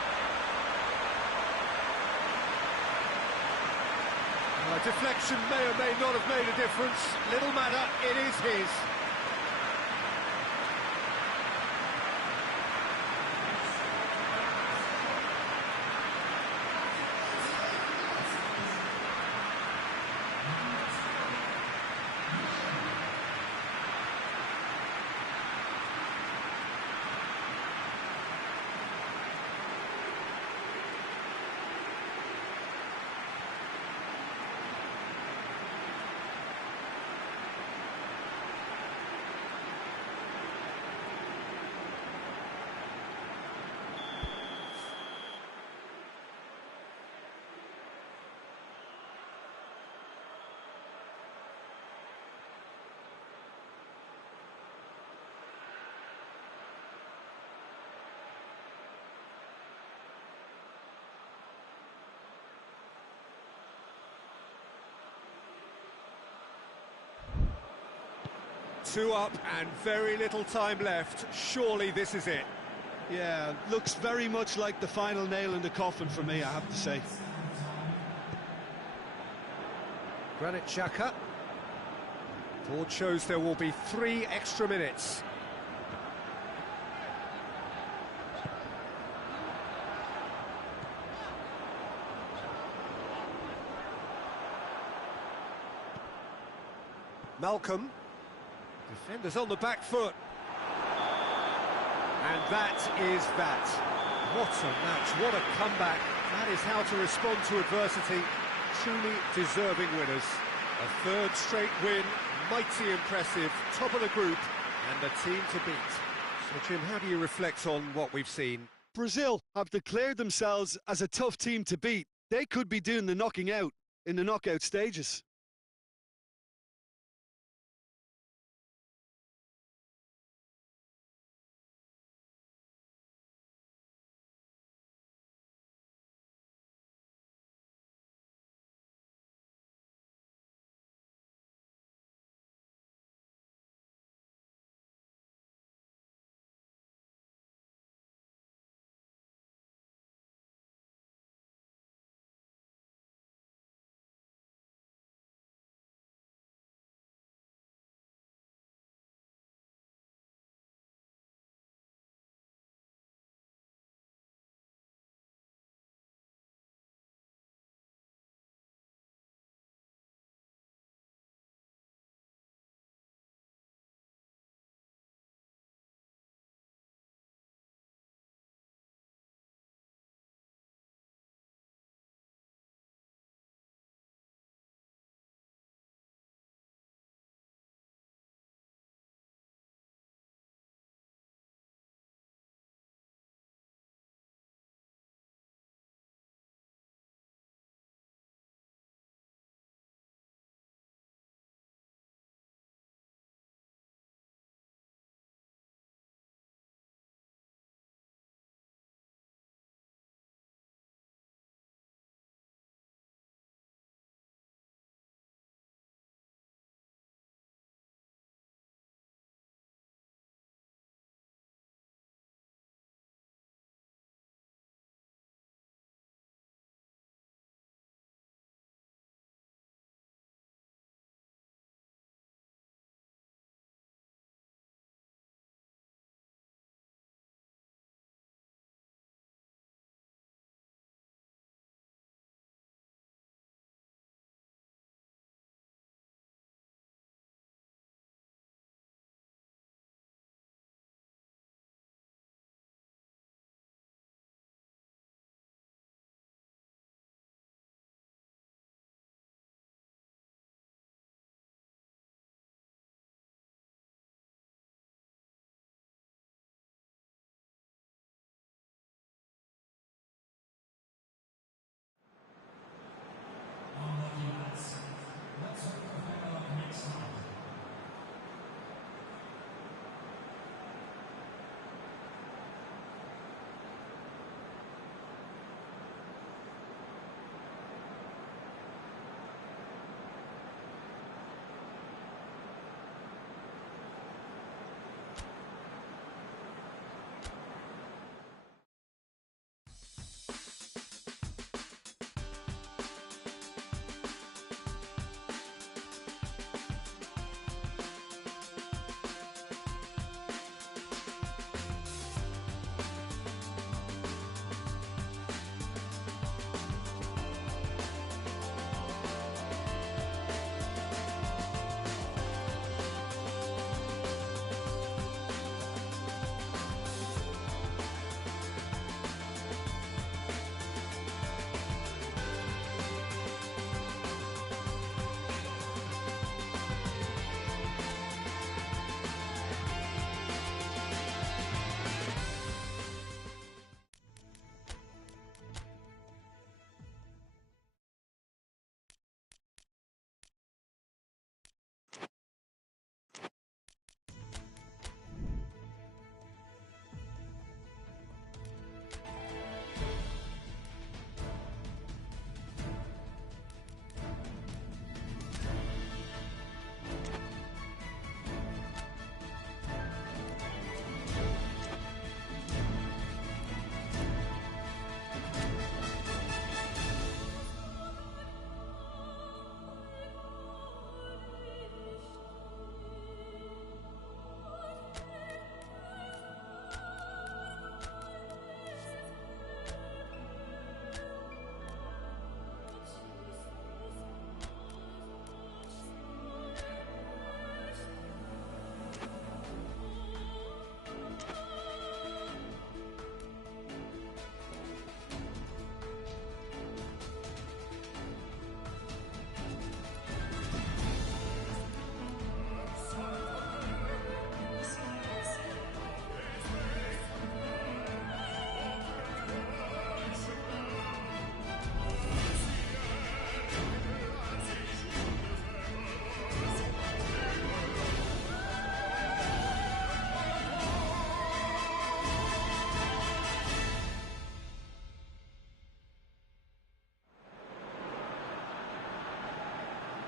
A deflection may or may not have made a difference. Little matter, it is his. Two up and very little time left. Surely this is it. Yeah, looks very much like the final nail in the coffin for me, I have to say. Granit Xhaka. Board shows there will be 3 extra minutes. Malcolm. Defenders on the back foot. And that is that. What a match, what a comeback. That is how to respond to adversity. Truly deserving winners. A 3rd straight win, mighty impressive, top of the group, and the team to beat. So Jim, how do you reflect on what we've seen? Brazil have declared themselves as a tough team to beat. They could be doing the knocking out in the knockout stages.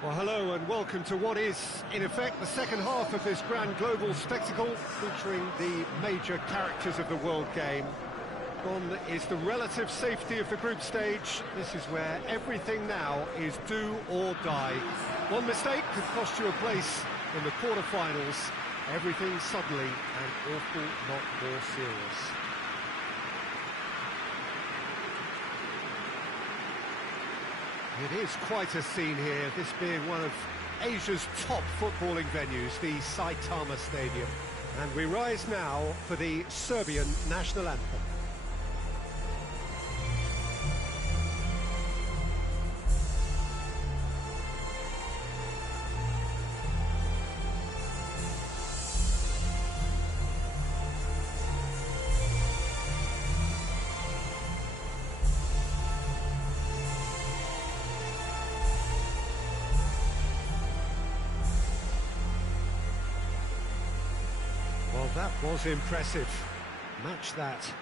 Well, hello and welcome to what is, in effect, the second half of this grand global spectacle featuring the major characters of the world game. Gone is the relative safety of the group stage. This is where everything now is do or die. One mistake could cost you a place in the quarter-finals. Everything suddenly an awful lot more serious. It is quite a scene here, this being one of Asia's top footballing venues, the Saitama Stadium. And we rise now for the Serbian national anthem. Well, that was impressive. Match that.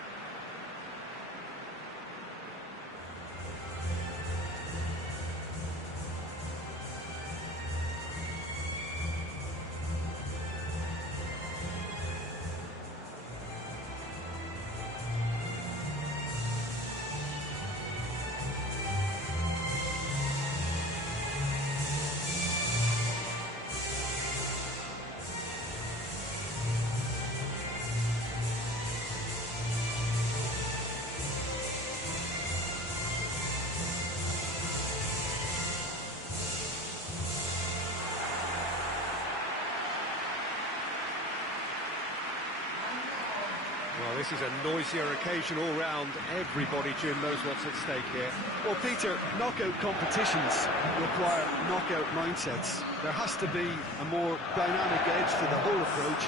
Well, this is a noisier occasion all round. Everybody, Jim, knows what's at stake here. Well, Peter, knockout competitions require knockout mindsets. There has to be a more dynamic edge to the whole approach,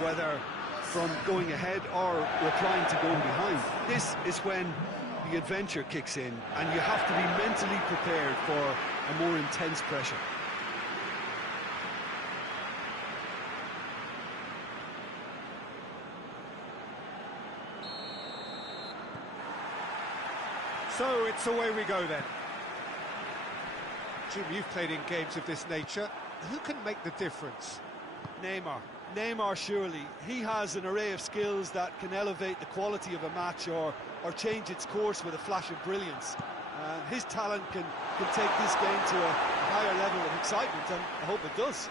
whether from going ahead or replying to going behind. This is when the adventure kicks in, and you have to be mentally prepared for a more intense pressure. So it's away we go then. Jim, you've played in games of this nature. Who can make the difference? Neymar surely. He has an array of skills that can elevate the quality of a match or change its course with a flash of brilliance. His talent can take this game to a higher level of excitement, and I hope it does.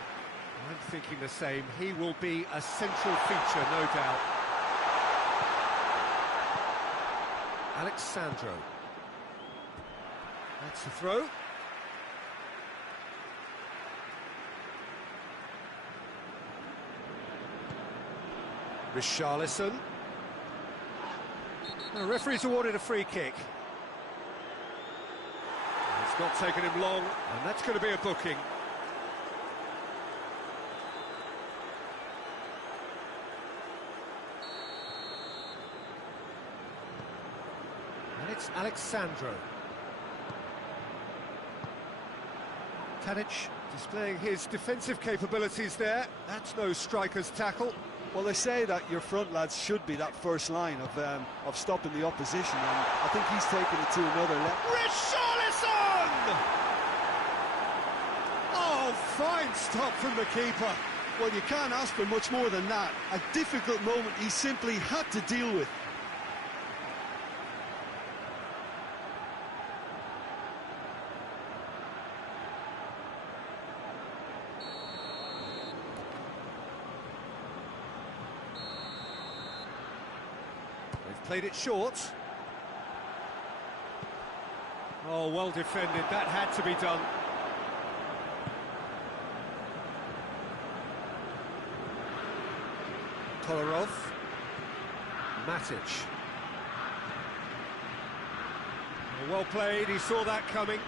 I'm thinking the same. He will be a central feature, no doubt. Alexandro. That's the throw. Richarlison. The referee's awarded a free kick. It's not taken him long, and that's going to be a booking. And it's Alexandro. Tadic displaying his defensive capabilities there. That's no striker's tackle. Well, they say that your front lads should be that first line of stopping the opposition, and I think he's taken it to another level. Richarlison! Oh, fine stop from the keeper. Well, you can't ask for much more than that. A difficult moment he simply had to deal with. Played it short. Oh, well defended. That had to be done. Kolarov. Matic. Oh, well played. He saw that coming.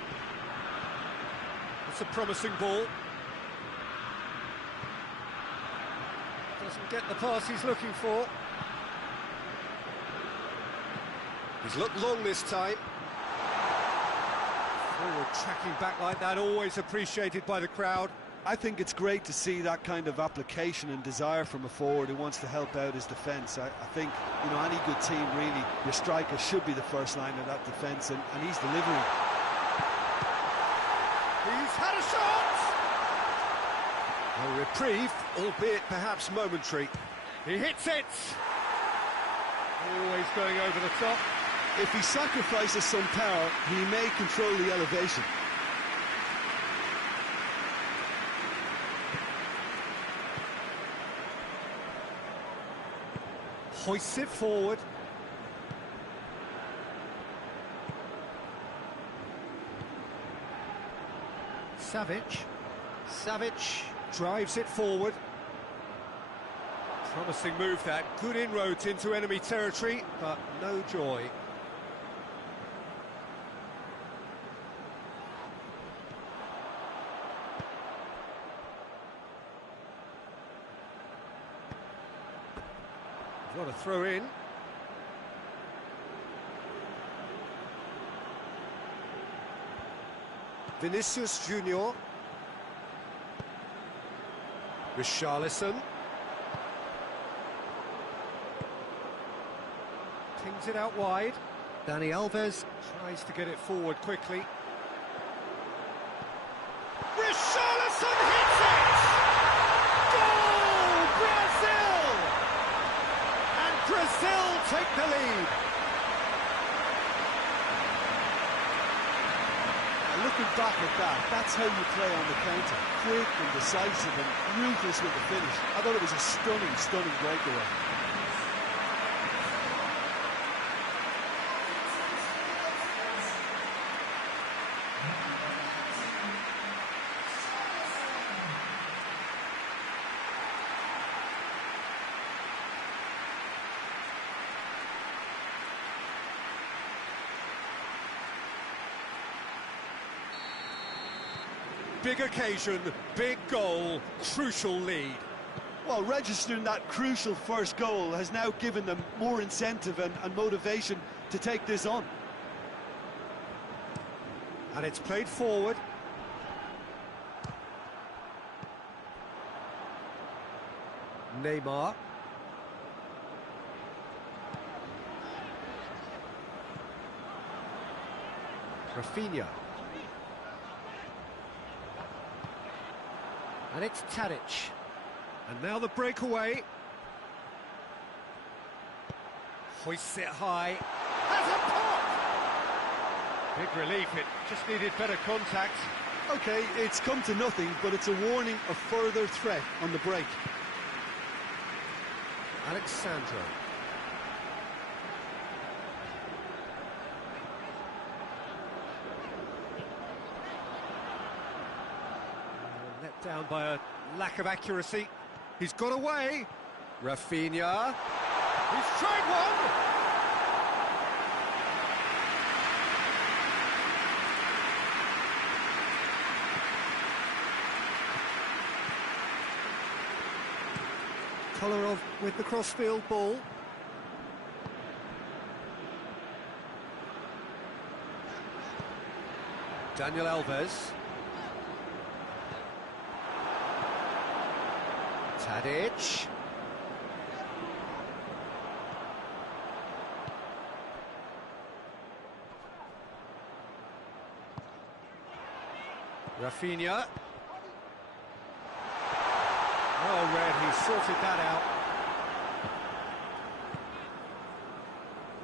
It's a promising ball. Doesn't get the pass he's looking for. He's looked long this time. Forward tracking back like that, always appreciated by the crowd. I think it's great to see that kind of application and desire from a forward who wants to help out his defence. I think, you know, any good team, really, your striker should be the first line of that defence, and he's delivering. He's had a shot! A reprieve, albeit perhaps momentary. He hits it! Always going over the top. If he sacrifices some power, he may control the elevation. Hoists it forward. Savic drives it forward. Promising move that, good inroads into enemy territory, but no joy. What a throw in. Vinicius Junior. Richarlison. Pings it out wide. Dani Alves tries to get it forward quickly. Richarlison hits it! Goal! Brazil! And Brazil take the lead. Looking back at that, that's how you play on the counter. Quick and decisive and ruthless with the finish. I thought it was a stunning breakaway. Big occasion, big goal, crucial lead. Well, registering that crucial first goal has now given them more incentive and motivation to take this on. And it's played forward. Neymar. Rafinha. And it's Tadic. And now the breakaway. Hoists it high. Has a pop! Big relief, it just needed better contact. Okay, it's come to nothing, but it's a warning of further threat on the break. Alexandro. Let down by a lack of accuracy. He's got away. Rafinha. He's tried one. Kolarov with the crossfield ball. Daniel Alves. Tadic. Rafinha. Oh, Red, he sorted that out.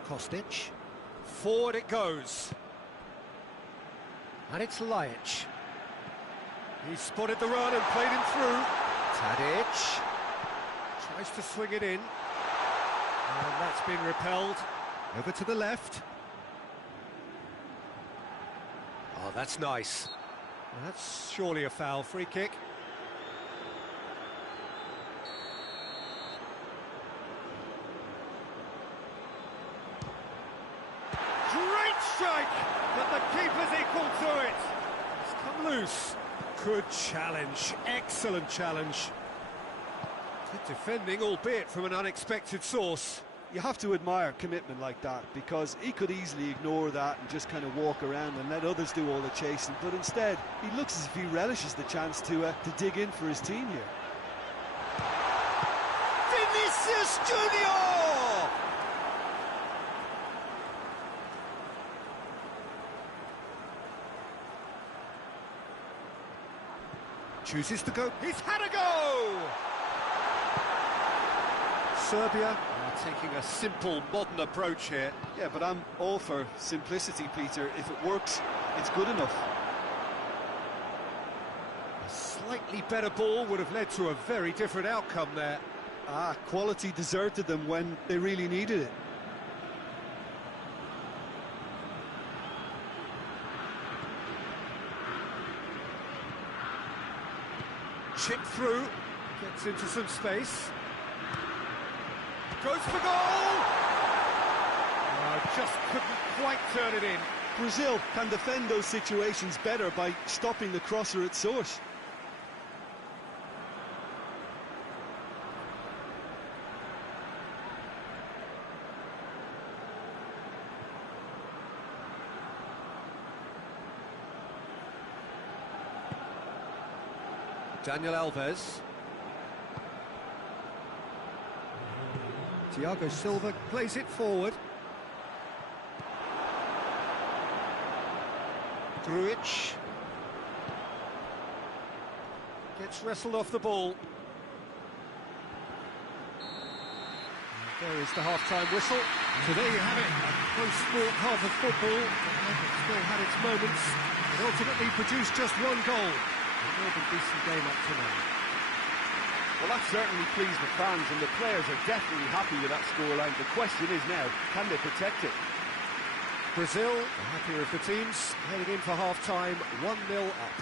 Kostic. Forward it goes. And it's Laic. He spotted the run and played him through. Tadic. Tries to swing it in. And that's been repelled. Over to the left. Oh, that's nice. Well, that's surely a foul. Free kick. Great strike! But the keeper's equal to it. It's come loose. Good challenge. Excellent challenge. Good defending, albeit from an unexpected source. You have to admire commitment like that, because he could easily ignore that and just kind of walk around and let others do all the chasing, but instead he looks as if he relishes the chance to dig in for his team here. Vinicius Junior! chooses to go. He's had a go! Serbia are taking a simple, modern approach here. Yeah, but I'm all for simplicity, Peter. If it works, it's good enough. A slightly better ball would have led to a very different outcome there. Quality deserted them when they really needed it. Chip through, gets into some space. Goes for goal! Just couldn't quite turn it in. Brazil can defend those situations better by stopping the crosser at source. Daniel Alves. Thiago Silva plays it forward. Grujic gets wrestled off the ball. And there is the half-time whistle. So there you have it, a close-fought half of football. It still had its moments. It ultimately produced just one goal. A more than decent game up to now. Well, that certainly pleased the fans, and the players are definitely happy with that scoreline. The question is now, can they protect it? Brazil, the happier of the teams, heading in for half-time, 1-0 up.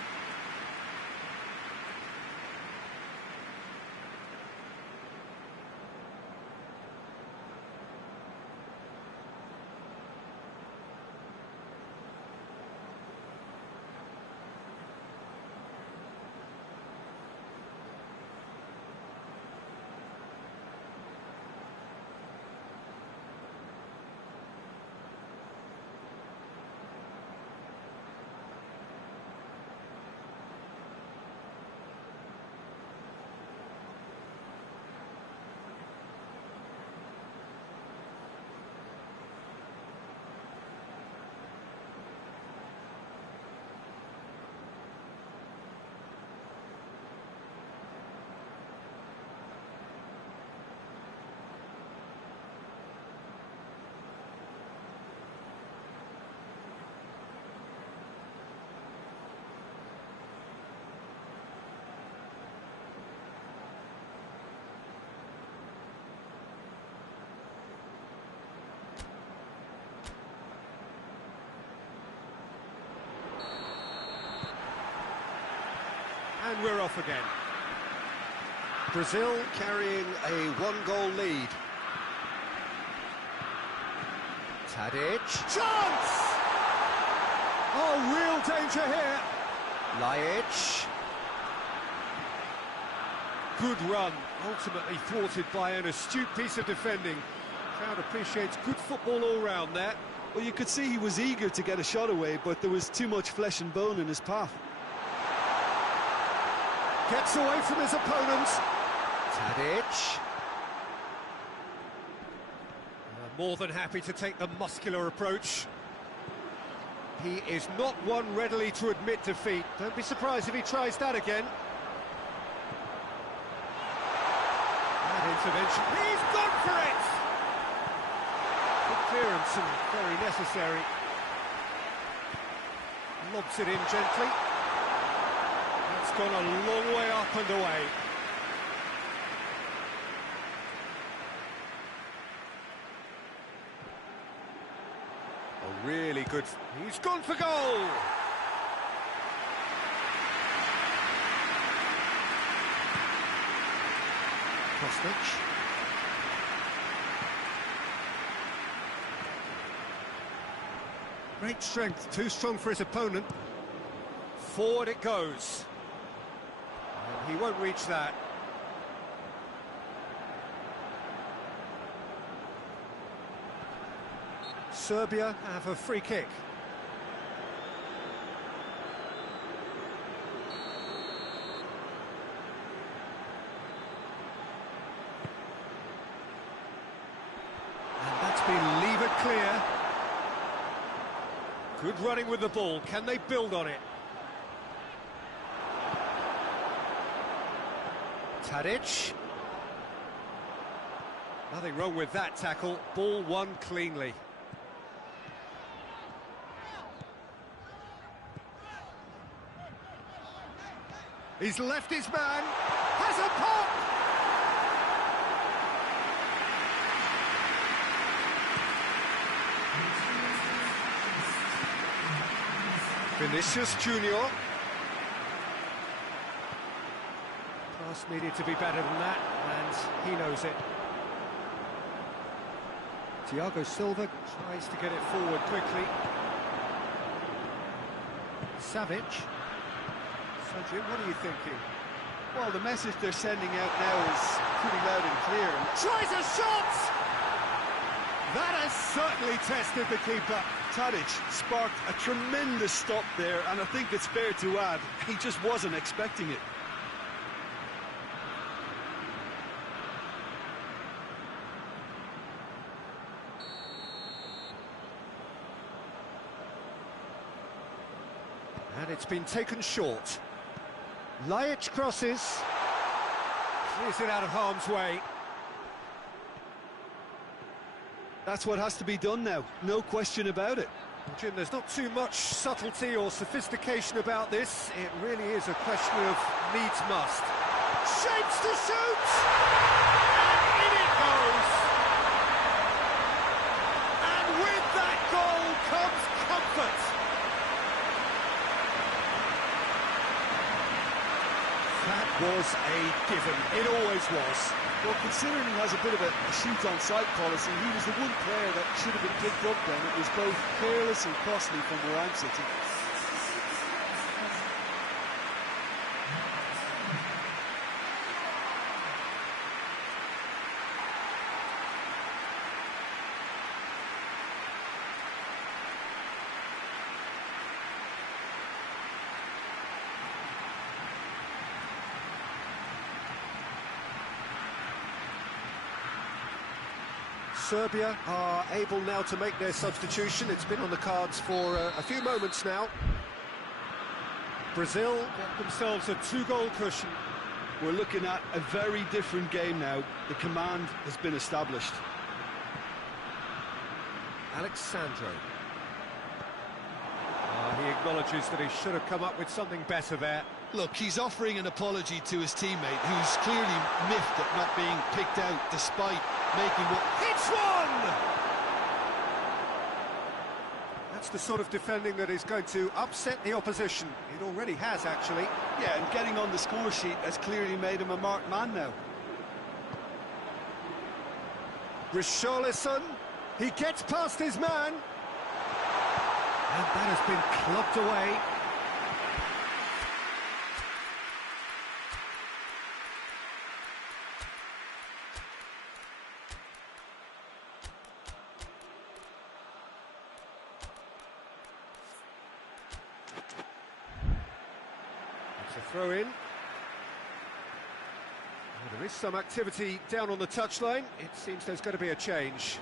And we're off again. Brazil carrying a one-goal lead. Tadic. Chance! Oh, real danger here. Laic. Good run, ultimately thwarted by an astute piece of defending. Crowd appreciates good football all round there. Well, you could see he was eager to get a shot away, but there was too much flesh and bone in his path. Gets away from his opponent. Tadic. More than happy to take the muscular approach. He is not one readily to admit defeat. Don't be surprised if he tries that again. That intervention. He's gone for it! Good clearance and very necessary. Lobs it in gently. It's gone a long way up and away. A really good... He's gone for goal! Kostic. Great strength, too strong for his opponent. Forward it goes. And he won't reach that. Serbia have a free kick. And that's been levered clear. Good running with the ball. Can they build on it? Tadic. Nothing wrong with that tackle. Ball won cleanly. He's left his man. Has a pop! Vinicius Junior. Pass needed to be better than that, and he knows it. Thiago Silva tries to get it forward quickly. Savic. So Jim, what are you thinking? Well, the message they're sending out now is pretty loud and clear. Tries a shot! That has certainly tested the keeper. Tadic sparked a tremendous stop there, and I think it's fair to add, he just wasn't expecting it. And it's been taken short. Laic crosses. Clears it out of harm's way. That's what has to be done now, no question about it. Well, Jim, there's not too much subtlety or sophistication about this. It really is a question of needs must. Shapes to shoot! And in it goes! And with that goal comes comfort! That was a given. It always was. Well, considering he has a bit of a shoot-on-sight policy, he was the one player that should have been picked up then. It was both careless and costly from where I'm sitting. Serbia are able now to make their substitution. It's been on the cards for a few moments now. Brazil get themselves a 2-goal cushion. We're looking at a very different game now. The command has been established. Alexandro. He acknowledges that he should have come up with something better there. Look, he's offering an apology to his teammate, who's clearly miffed at not being picked out despite making what... Hits one! That's the sort of defending that is going to upset the opposition. It already has, actually. Yeah, and getting on the score sheet has clearly made him a marked man now. Richarlison, he gets past his man. And that has been clubbed away. It's a throw in. Well, there is some activity down on the touchline. It seems there's going to be a change.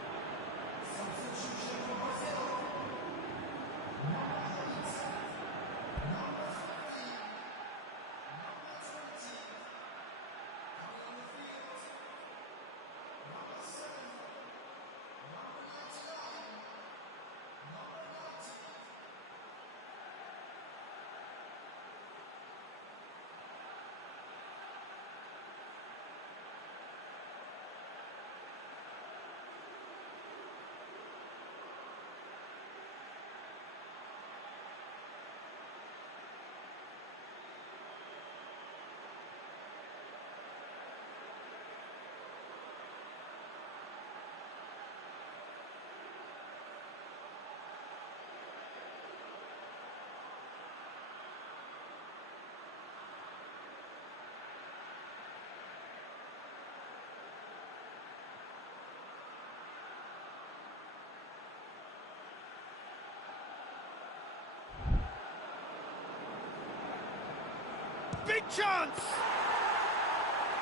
Big chance!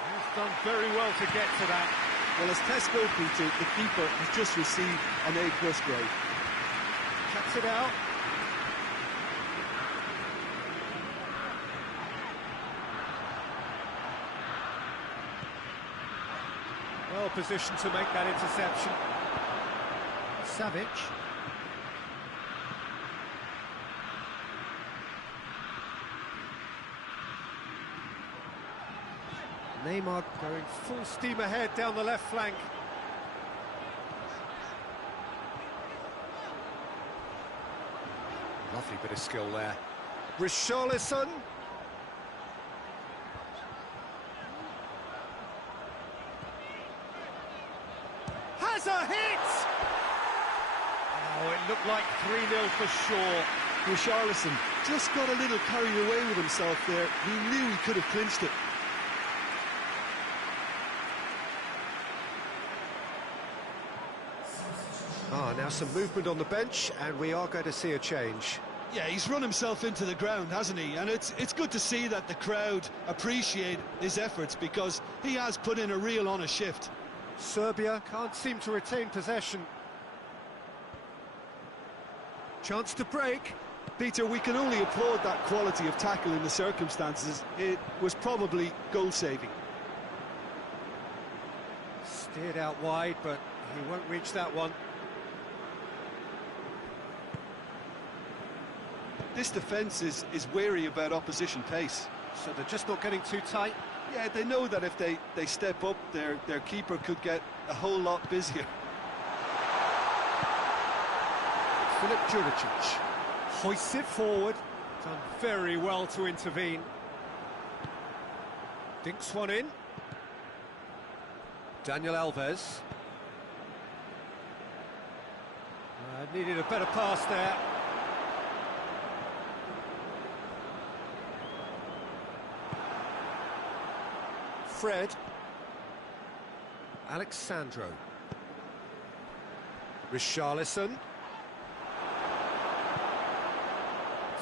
He's done very well to get to that. Well, as tests go, Peter, the keeper has just received an A+ grade. Cuts it out. opposition to make that interception. Savic. Neymar going full steam ahead down the left flank. Lovely bit of skill there. Richarlison. Has a hit! Oh, it looked like 3-0 for sure. Richarlison just got a little carried away with himself there. He knew he could have clinched it. Now some movement on the bench, and we are going to see a change. Yeah, he's run himself into the ground, hasn't he? And it's good to see that the crowd appreciate his efforts, because he has put in a real honest shift. Serbia can't seem to retain possession. Chance to break. Peter, we can only applaud that quality of tackle in the circumstances. It was probably goal-saving. Steered out wide, but he won't reach that one. This defence is wary about opposition pace. So they're just not getting too tight. Yeah, they know that if they step up, their keeper could get a whole lot busier. Filip Juricic hoists it forward. Done very well to intervene. Dinks one in. Daniel Alves. Needed a better pass there. Fred. Alexandro. Richarlison.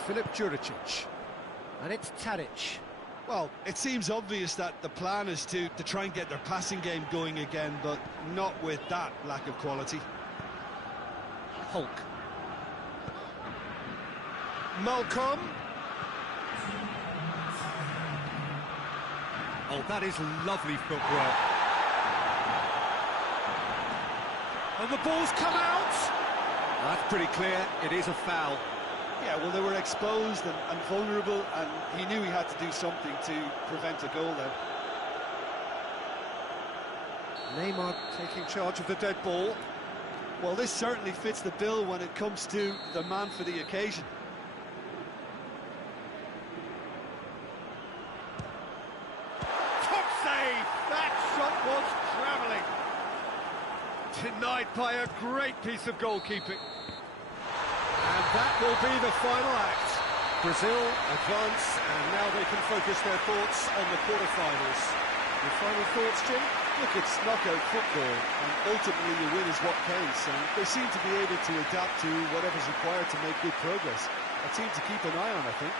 Filip Juricic. And it's Tadic. Well, it seems obvious that the plan is to try and get their passing game going again, but not with that lack of quality. Hulk. Malcolm. Oh, that is lovely footwork. And the ball's come out. That's pretty clear. It is a foul. Yeah, well, they were exposed and vulnerable, and he knew he had to do something to prevent a goal then. Neymar taking charge of the dead ball. Well, this certainly fits the bill when it comes to the man for the occasion. Top save! That shot was travelling. Denied by a great piece of goalkeeping. And that will be the final act. Brazil advance, and now they can focus their thoughts on the quarter-finals. Your final thoughts, Jim? Look, it's knockout football, and ultimately the win is what counts, and they seem to be able to adapt to whatever's required to make good progress. A team to keep an eye on, I think.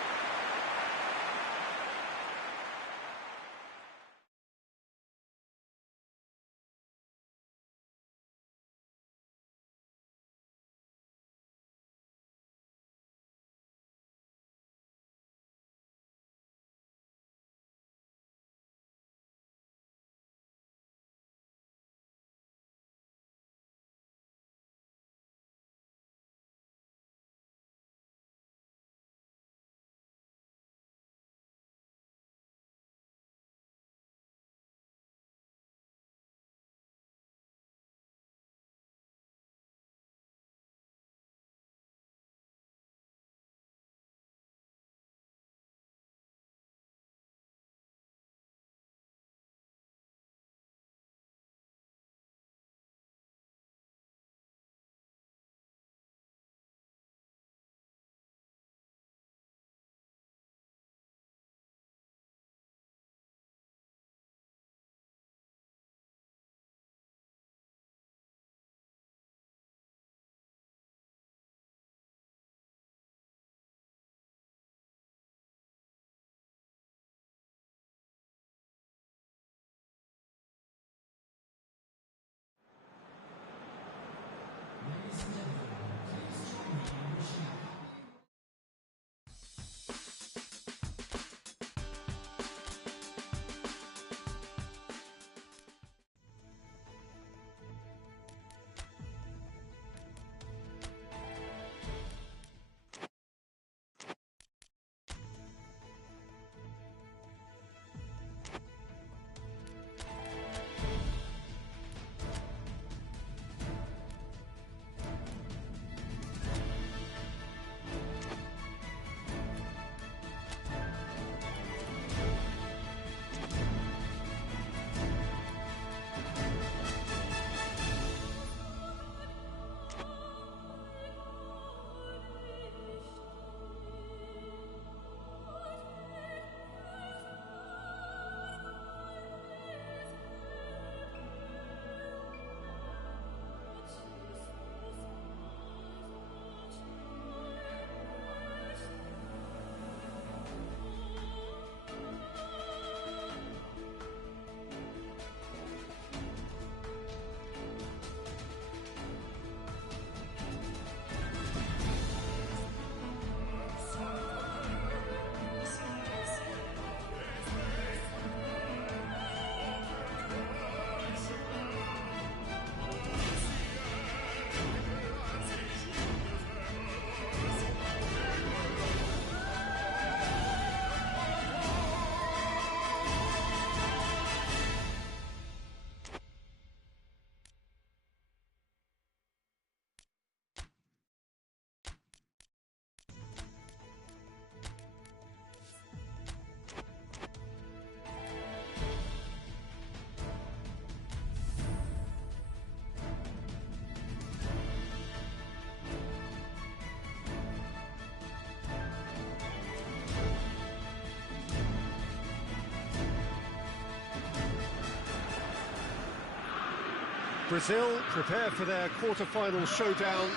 Brazil prepare for their quarter-final showdown.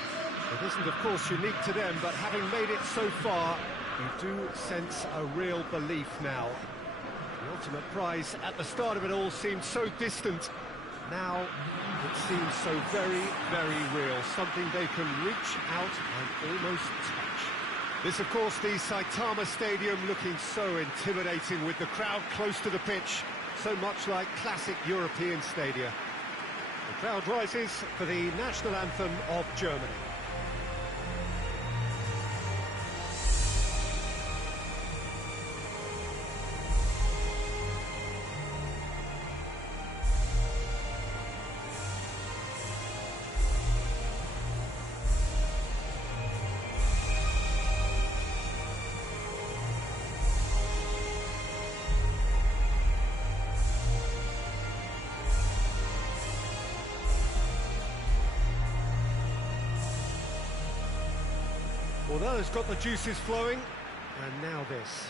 It isn't, of course, unique to them, but having made it so far, you do sense a real belief now. The ultimate prize at the start of it all seemed so distant. Now it seems so very, very real, something they can reach out and almost touch. This, of course, the Saitama Stadium looking so intimidating with the crowd close to the pitch, so much like classic European stadia. The crowd rises for the national anthem of Germany. Well, that has got the juices flowing, and now this.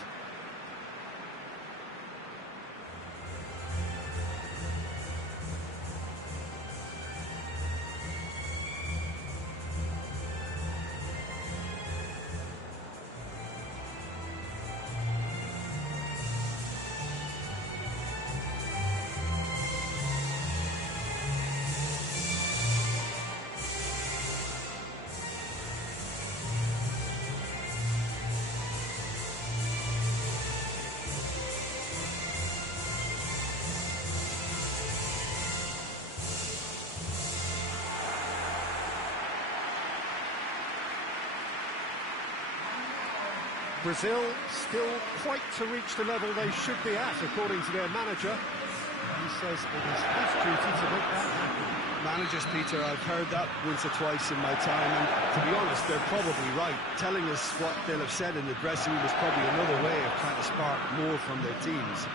Brazil still quite to reach the level they should be at, according to their manager. He says it is his duty to make that happen. Managers, Peter, I've heard that once or twice in my time, and to be honest, they're probably right. Telling us what they'll have said in the dressing room is probably another way of trying to spark more from their teams.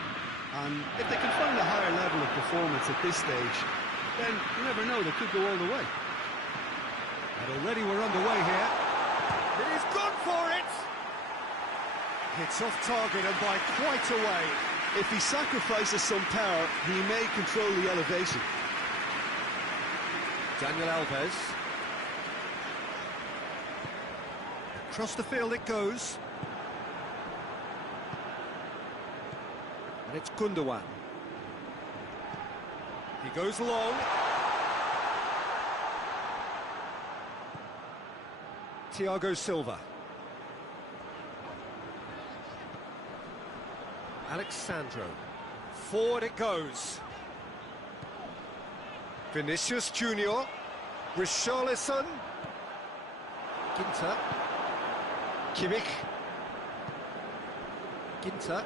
And if they can find a higher level of performance at this stage, then you never know, they could go all the way. And already we're underway here. It is gone for it! It's off target and by quite a way. If he sacrifices some power, he may control the elevation. Daniel Alves. Across the field it goes. And it's Gundogan. He goes long. Thiago Silva. Alexandro. Forward it goes. Vinicius Junior. Richarlison. Ginter. Kimmich. Ginter.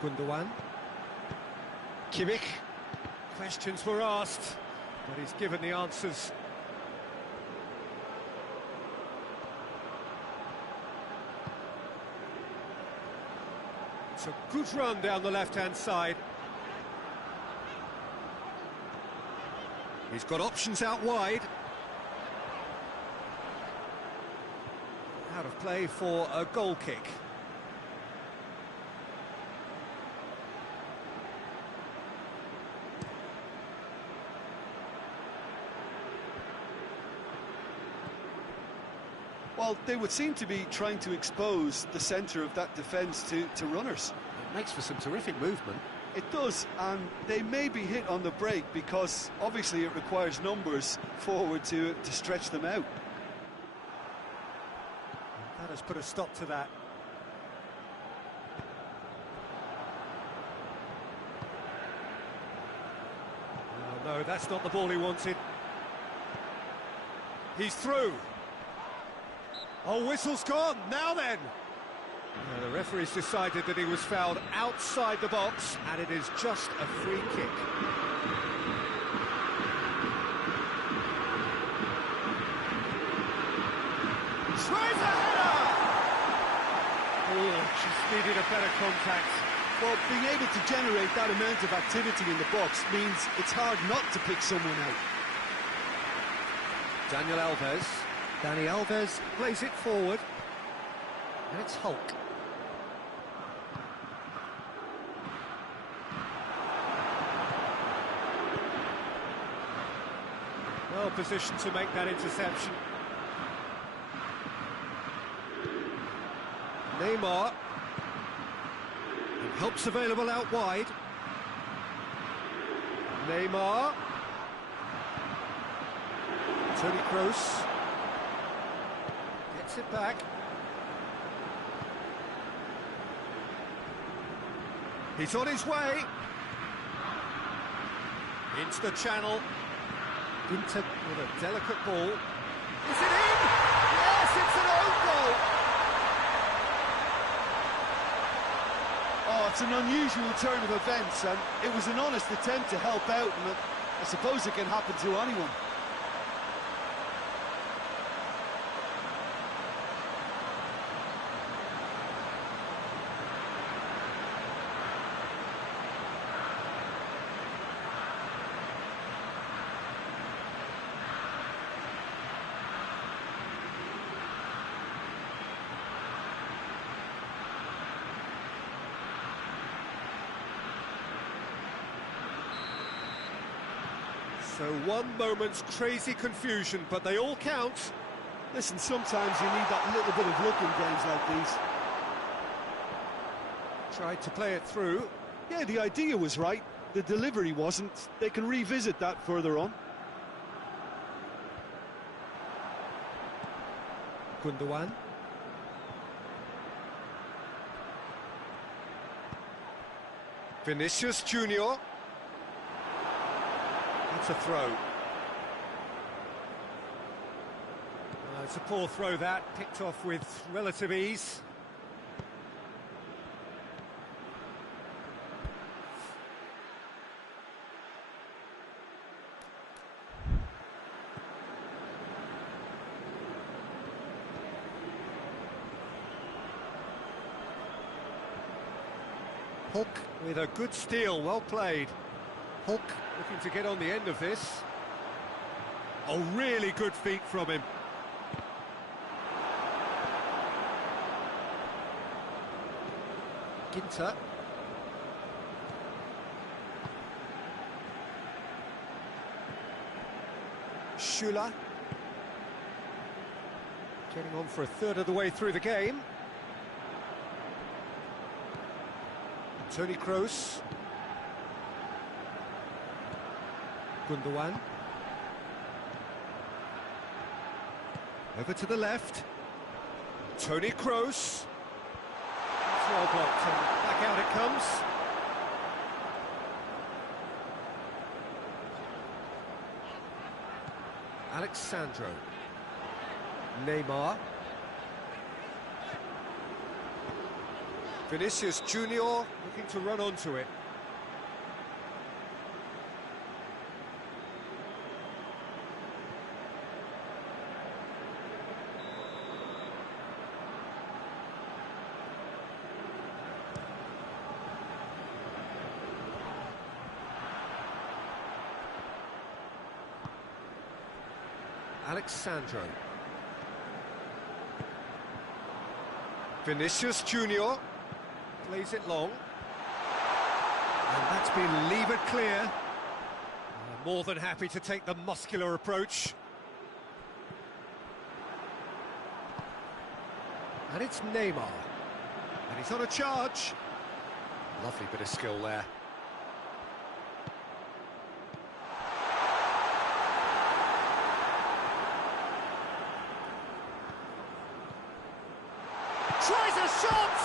Gundogan. Kimmich. Questions were asked, but he's given the answers. It's a good run down the left-hand side. He's got options out wide. Out of play for a goal kick. Well, they would seem to be trying to expose the centre of that defence to runners. It makes for some terrific movement. It does, and they may be hit on the break because obviously it requires numbers forward to stretch them out. That has put a stop to that. Oh, no, that's not the ball he wanted. He's through. Oh, whistle's gone. Now then. The referee's decided that he was fouled outside the box, and it is just a free kick. Tries a header! Oh, just needed a better contact. Well, being able to generate that amount of activity in the box means it's hard not to pick someone out. Daniel Alves. Dani Alves plays it forward. And it's Hulk. Well positioned to make that interception. Neymar. And help's available out wide. Neymar. Toni Kroos. Gets it back. He's on his way. Into the channel. Ginter with a delicate ball. Is it in? Yes, it's an own goal. Oh, it's an unusual turn of events, and it was an honest attempt to help out, and I suppose it can happen to anyone. So one moment's crazy confusion, but they all count. Listen, sometimes you need that little bit of luck in games like these. Tried to play it through. Yeah, the idea was right, the delivery wasn't. They can revisit that further on. Gundogan. Vinicius Junior. That's a throw. It's a poor throw that, picked off with relative ease. Hulk with a good steal, well played. Hulk looking to get on the end of this. Oh, really good feet from him. Ginter. Schüller. Getting on for a third of the way through the game. Toni Kroos. Gundogan. Over to the left. Toni Kroos. It's well blocked and back out it comes. Alexandro. Neymar. Vinicius Junior looking to run onto it. Alexandro. Vinicius Junior plays it long. And that's been levered clear. More than happy to take the muscular approach. And it's Neymar. And he's on a charge. Lovely bit of skill there. Tries a shot!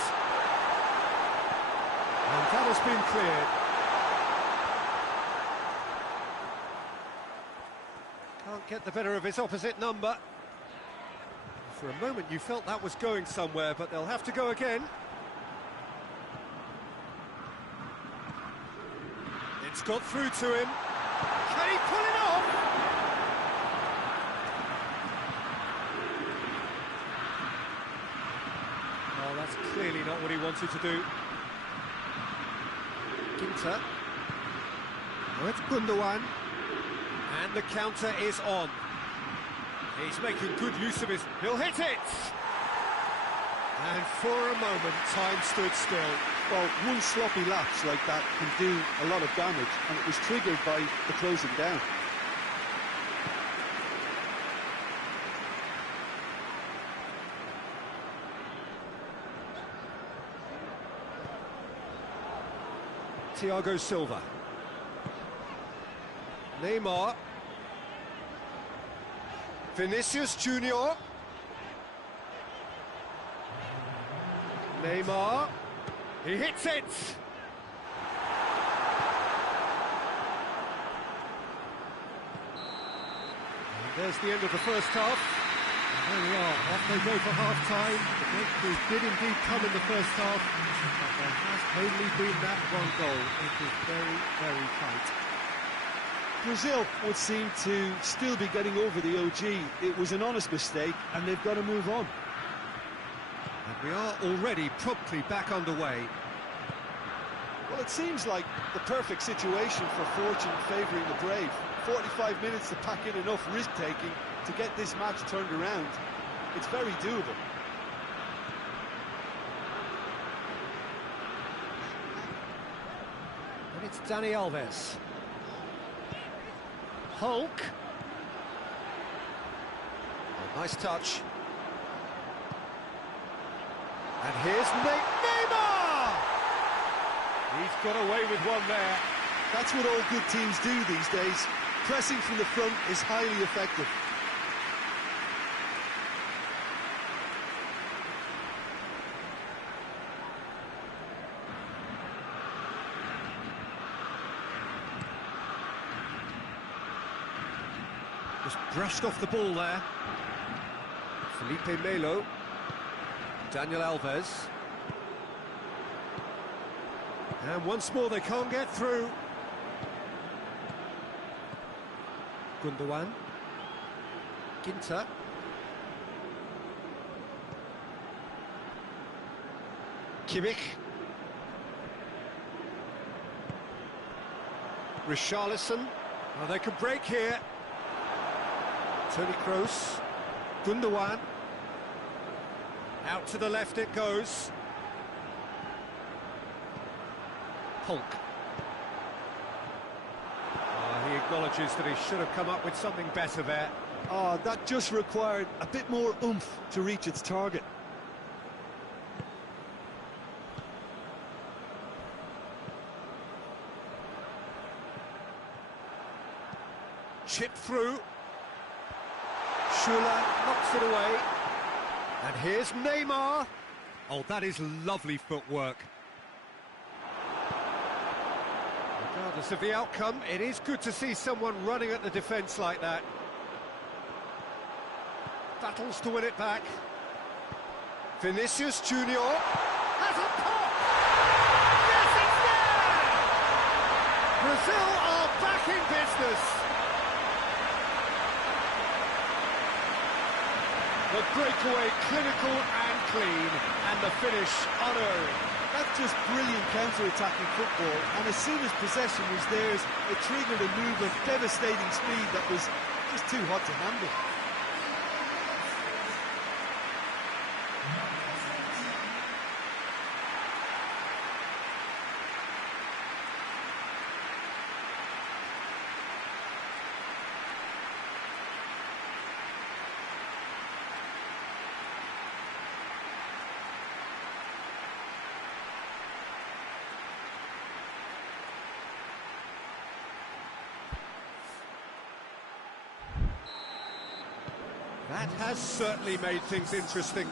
And that has been cleared. Can't get the better of his opposite number. For a moment you felt that was going somewhere, but they'll have to go again. It's got through to him. Can he pull it off? Oh, that's clearly not what he wanted to do. Ginter. Oh, it's Gundogan. And the counter is on. He's making good use of his... He'll hit it! And for a moment, time stood still. Well, one sloppy lapse like that can do a lot of damage, and it was triggered by the closing down. Thiago Silva. Neymar. Vinicius Junior. Neymar. He hits it! And there's the end of the first half. And there we are, off they go for half-time. The breakthrough did indeed come in the first half, but there has only been that one goal. It was very, very tight. Brazil would seem to still be getting over the OG. It was an honest mistake, and they've got to move on. And we are already promptly back underway. Well, it seems like the perfect situation for fortune favouring the brave. 45 minutes to pack in enough risk-taking to get this match turned around. It's very doable. And it's Dani Alves. Hulk. Oh, nice touch. And here's Neymar! He's got away with one there. That's what all good teams do these days. Pressing from the front is highly effective. Just brushed off the ball there. Felipe Melo. Daniel Alves. And once more they can't get through. Gundogan. Ginter. Kimmich. Richarlison. Oh, they can break here. Toni Kroos. Gundogan. Out to the left it goes. Hulk. He acknowledges that he should have come up with something better there. Oh, that just required a bit more oomph to reach its target. Chip through. Schüller knocks it away. And here's Neymar. Oh, that is lovely footwork. Regardless of the outcome, it is good to see someone running at the defence like that. Battles to win it back. Vinicius Junior has a pop! Yes, it's there! Brazil are back in business. The breakaway clinical and clean, and the finish unerring. That's just brilliant counter-attacking football, and as soon as possession was theirs, it triggered a move of devastating speed that was just too hot to handle. That has certainly made things interesting.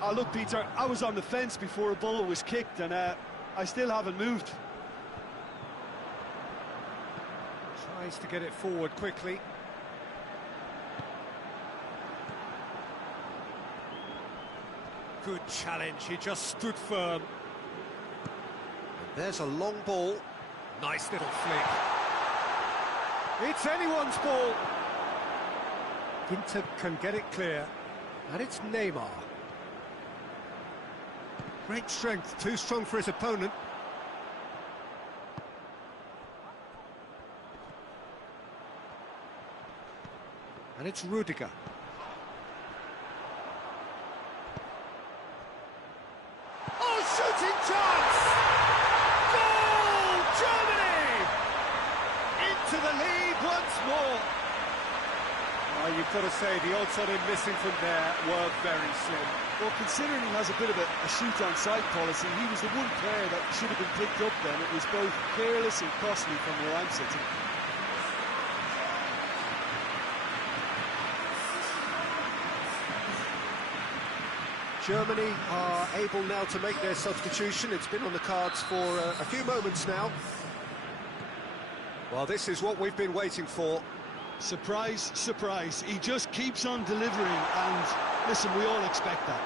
Oh, look, Peter, I was on the fence before a ball was kicked, and I still haven't moved. Tries to get it forward quickly. Good challenge, he just stood firm. And there's a long ball. Nice little flick. It's anyone's ball. Ginter can get it clear, and it's Neymar. Great strength, too strong for his opponent. And it's Rudiger. Oh, shooting chance! Goal, Germany! Into the lead once more. You've got to say the odds on him missing from there were very slim. Well, considering he has a bit of a shoot-on-sight policy, he was the one player that should have been picked up then. It was both careless and costly from where I'm sitting. Germany are able now to make their substitution. It's been on the cards for a few moments now. Well, this is what we've been waiting for. Surprise, surprise. He just keeps on delivering, and listen, we all expect that.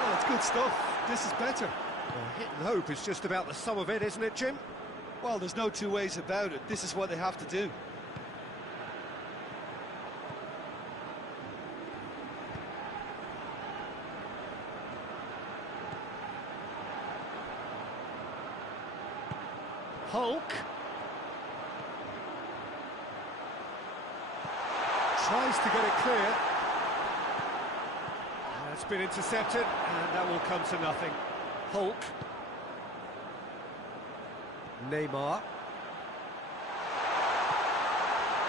Well, it's good stuff. This is better. Well, hit and hope is just about the sum of it, isn't it, Jim? Well, there's no two ways about it. This is what they have to do. Hulk. Tries to get it clear. That's been intercepted, and that will come to nothing. Hulk. Neymar.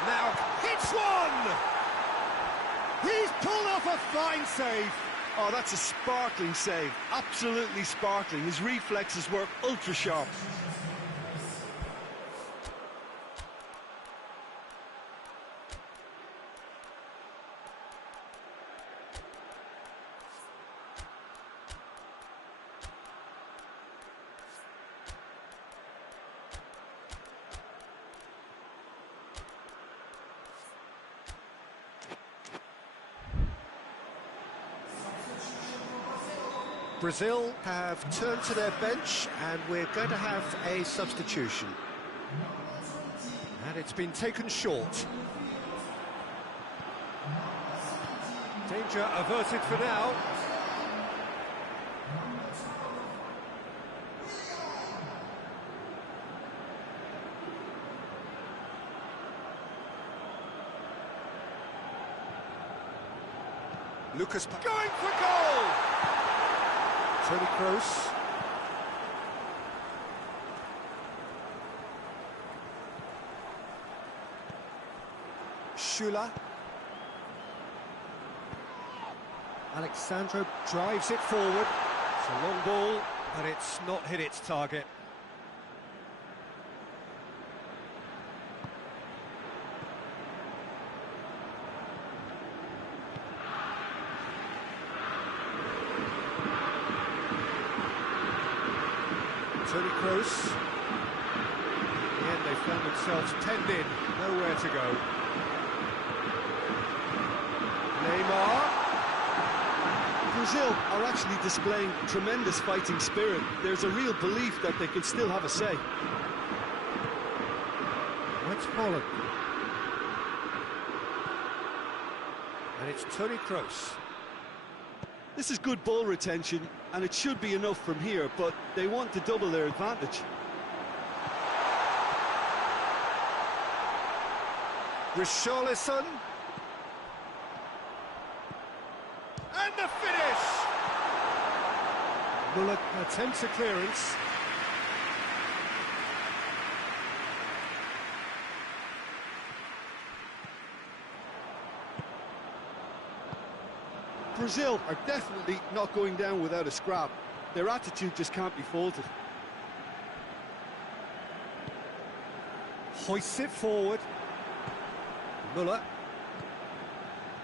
Now hits one! He's pulled off a fine save. Oh, that's a sparkling save. Absolutely sparkling. His reflexes were ultra sharp. Brazil have turned to their bench, and we're going to have a substitution. And it's been taken short. Danger averted for now. Lucas going for goal! Toni Kroos. Schüller. Alexandro drives it forward. It's a long ball, but it's not hit its target. Toni Kroos. In the end, they found themselves penned in, nowhere to go. Neymar. Brazil are actually displaying tremendous fighting spirit. There's a real belief that they can still have a say. That's Holland. And it's Toni Kroos. This is good ball retention, and it should be enough from here, but they want to double their advantage. Richarlison. And the finish! Muller attempts a clearance. Brazil are definitely not going down without a scrap. Their attitude just can't be faulted. Hoists it forward. Muller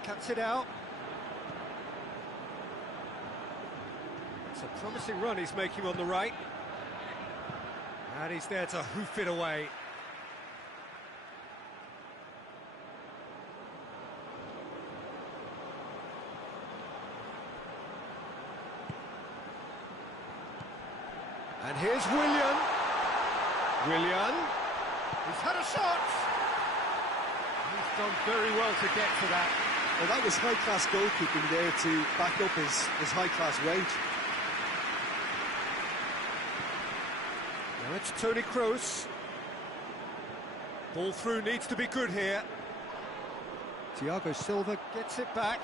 cuts it out. It's a promising run he's making on the right. And he's there to hoof it away. And here's Willian. Willian. He's had a shot. He's done very well to get to that. Well, that was high-class goalkeeping there to back up his high-class range. Now it's Toni Kroos. Ball through needs to be good here. Thiago Silva gets it back.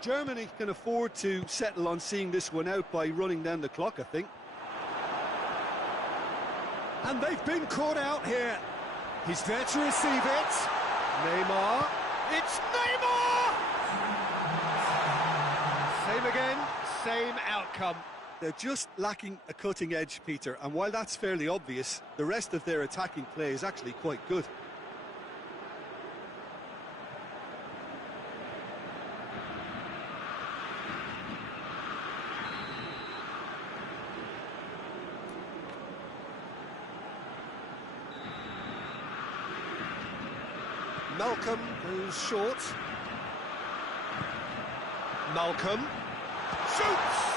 Germany can afford to settle on seeing this one out by running down the clock, I think. And they've been caught out here. He's there to receive it. Neymar. It's Neymar! Same again, same outcome. They're just lacking a cutting edge, Peter, and while that's fairly obvious, the rest of their attacking play is actually quite good. Malcolm goes short. Malcolm shoots!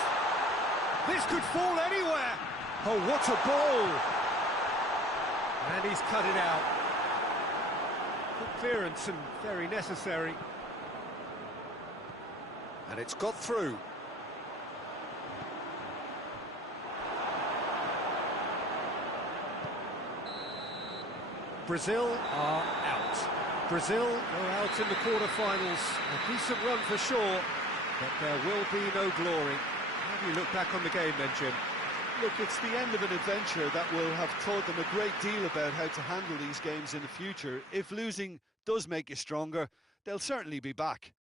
This could fall anywhere! Oh, what a ball! And he's cut it out. Good clearance and very necessary. And it's got through. Brazil are out. Brazil go out in the quarter-finals. A decent run for sure, but there will be no glory. How do you look back on the game then, Jim? Look, it's the end of an adventure that will have taught them a great deal about how to handle these games in the future. If losing does make you stronger, they'll certainly be back.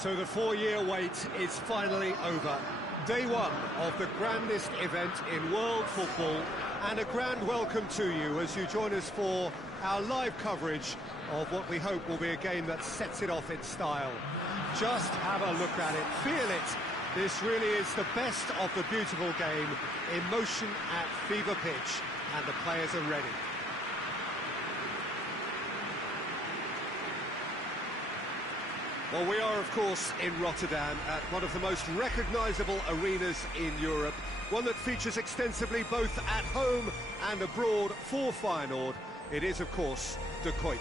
So the 4-year wait is finally over. Day one of the grandest event in world football, and a grand welcome to you as you join us for our live coverage of what we hope will be a game that sets it off in style. Just have a look at it, feel it. This really is the best of the beautiful game, in motion at fever pitch, and the players are ready. Well, we are, of course, in Rotterdam, at one of the most recognisable arenas in Europe, one that features extensively both at home and abroad for Feyenoord. It is, of course, the Cup.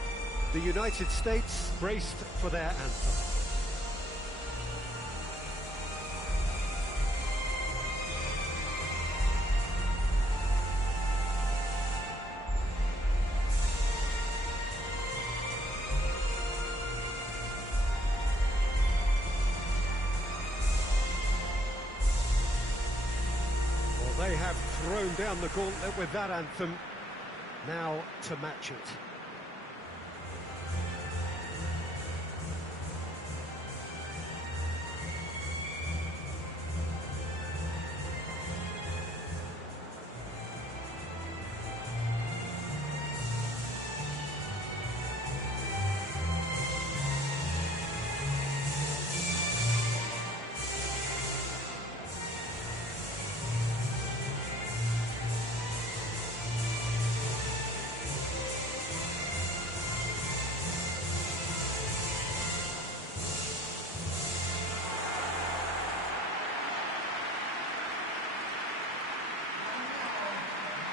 The United States braced for their anthem. They have thrown down the gauntlet with that anthem, now to match it.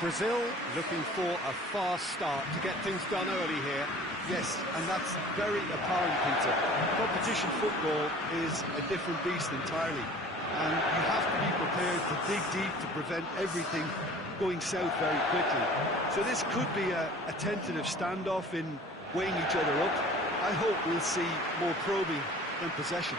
Brazil looking for a fast start to get things done early here. Yes, and that's very apparent, Peter. Competition football is a different beast entirely, and you have to be prepared to dig deep to prevent everything going south very quickly. So this could be a tentative standoff in weighing each other up. I hope we'll see more probing than possession.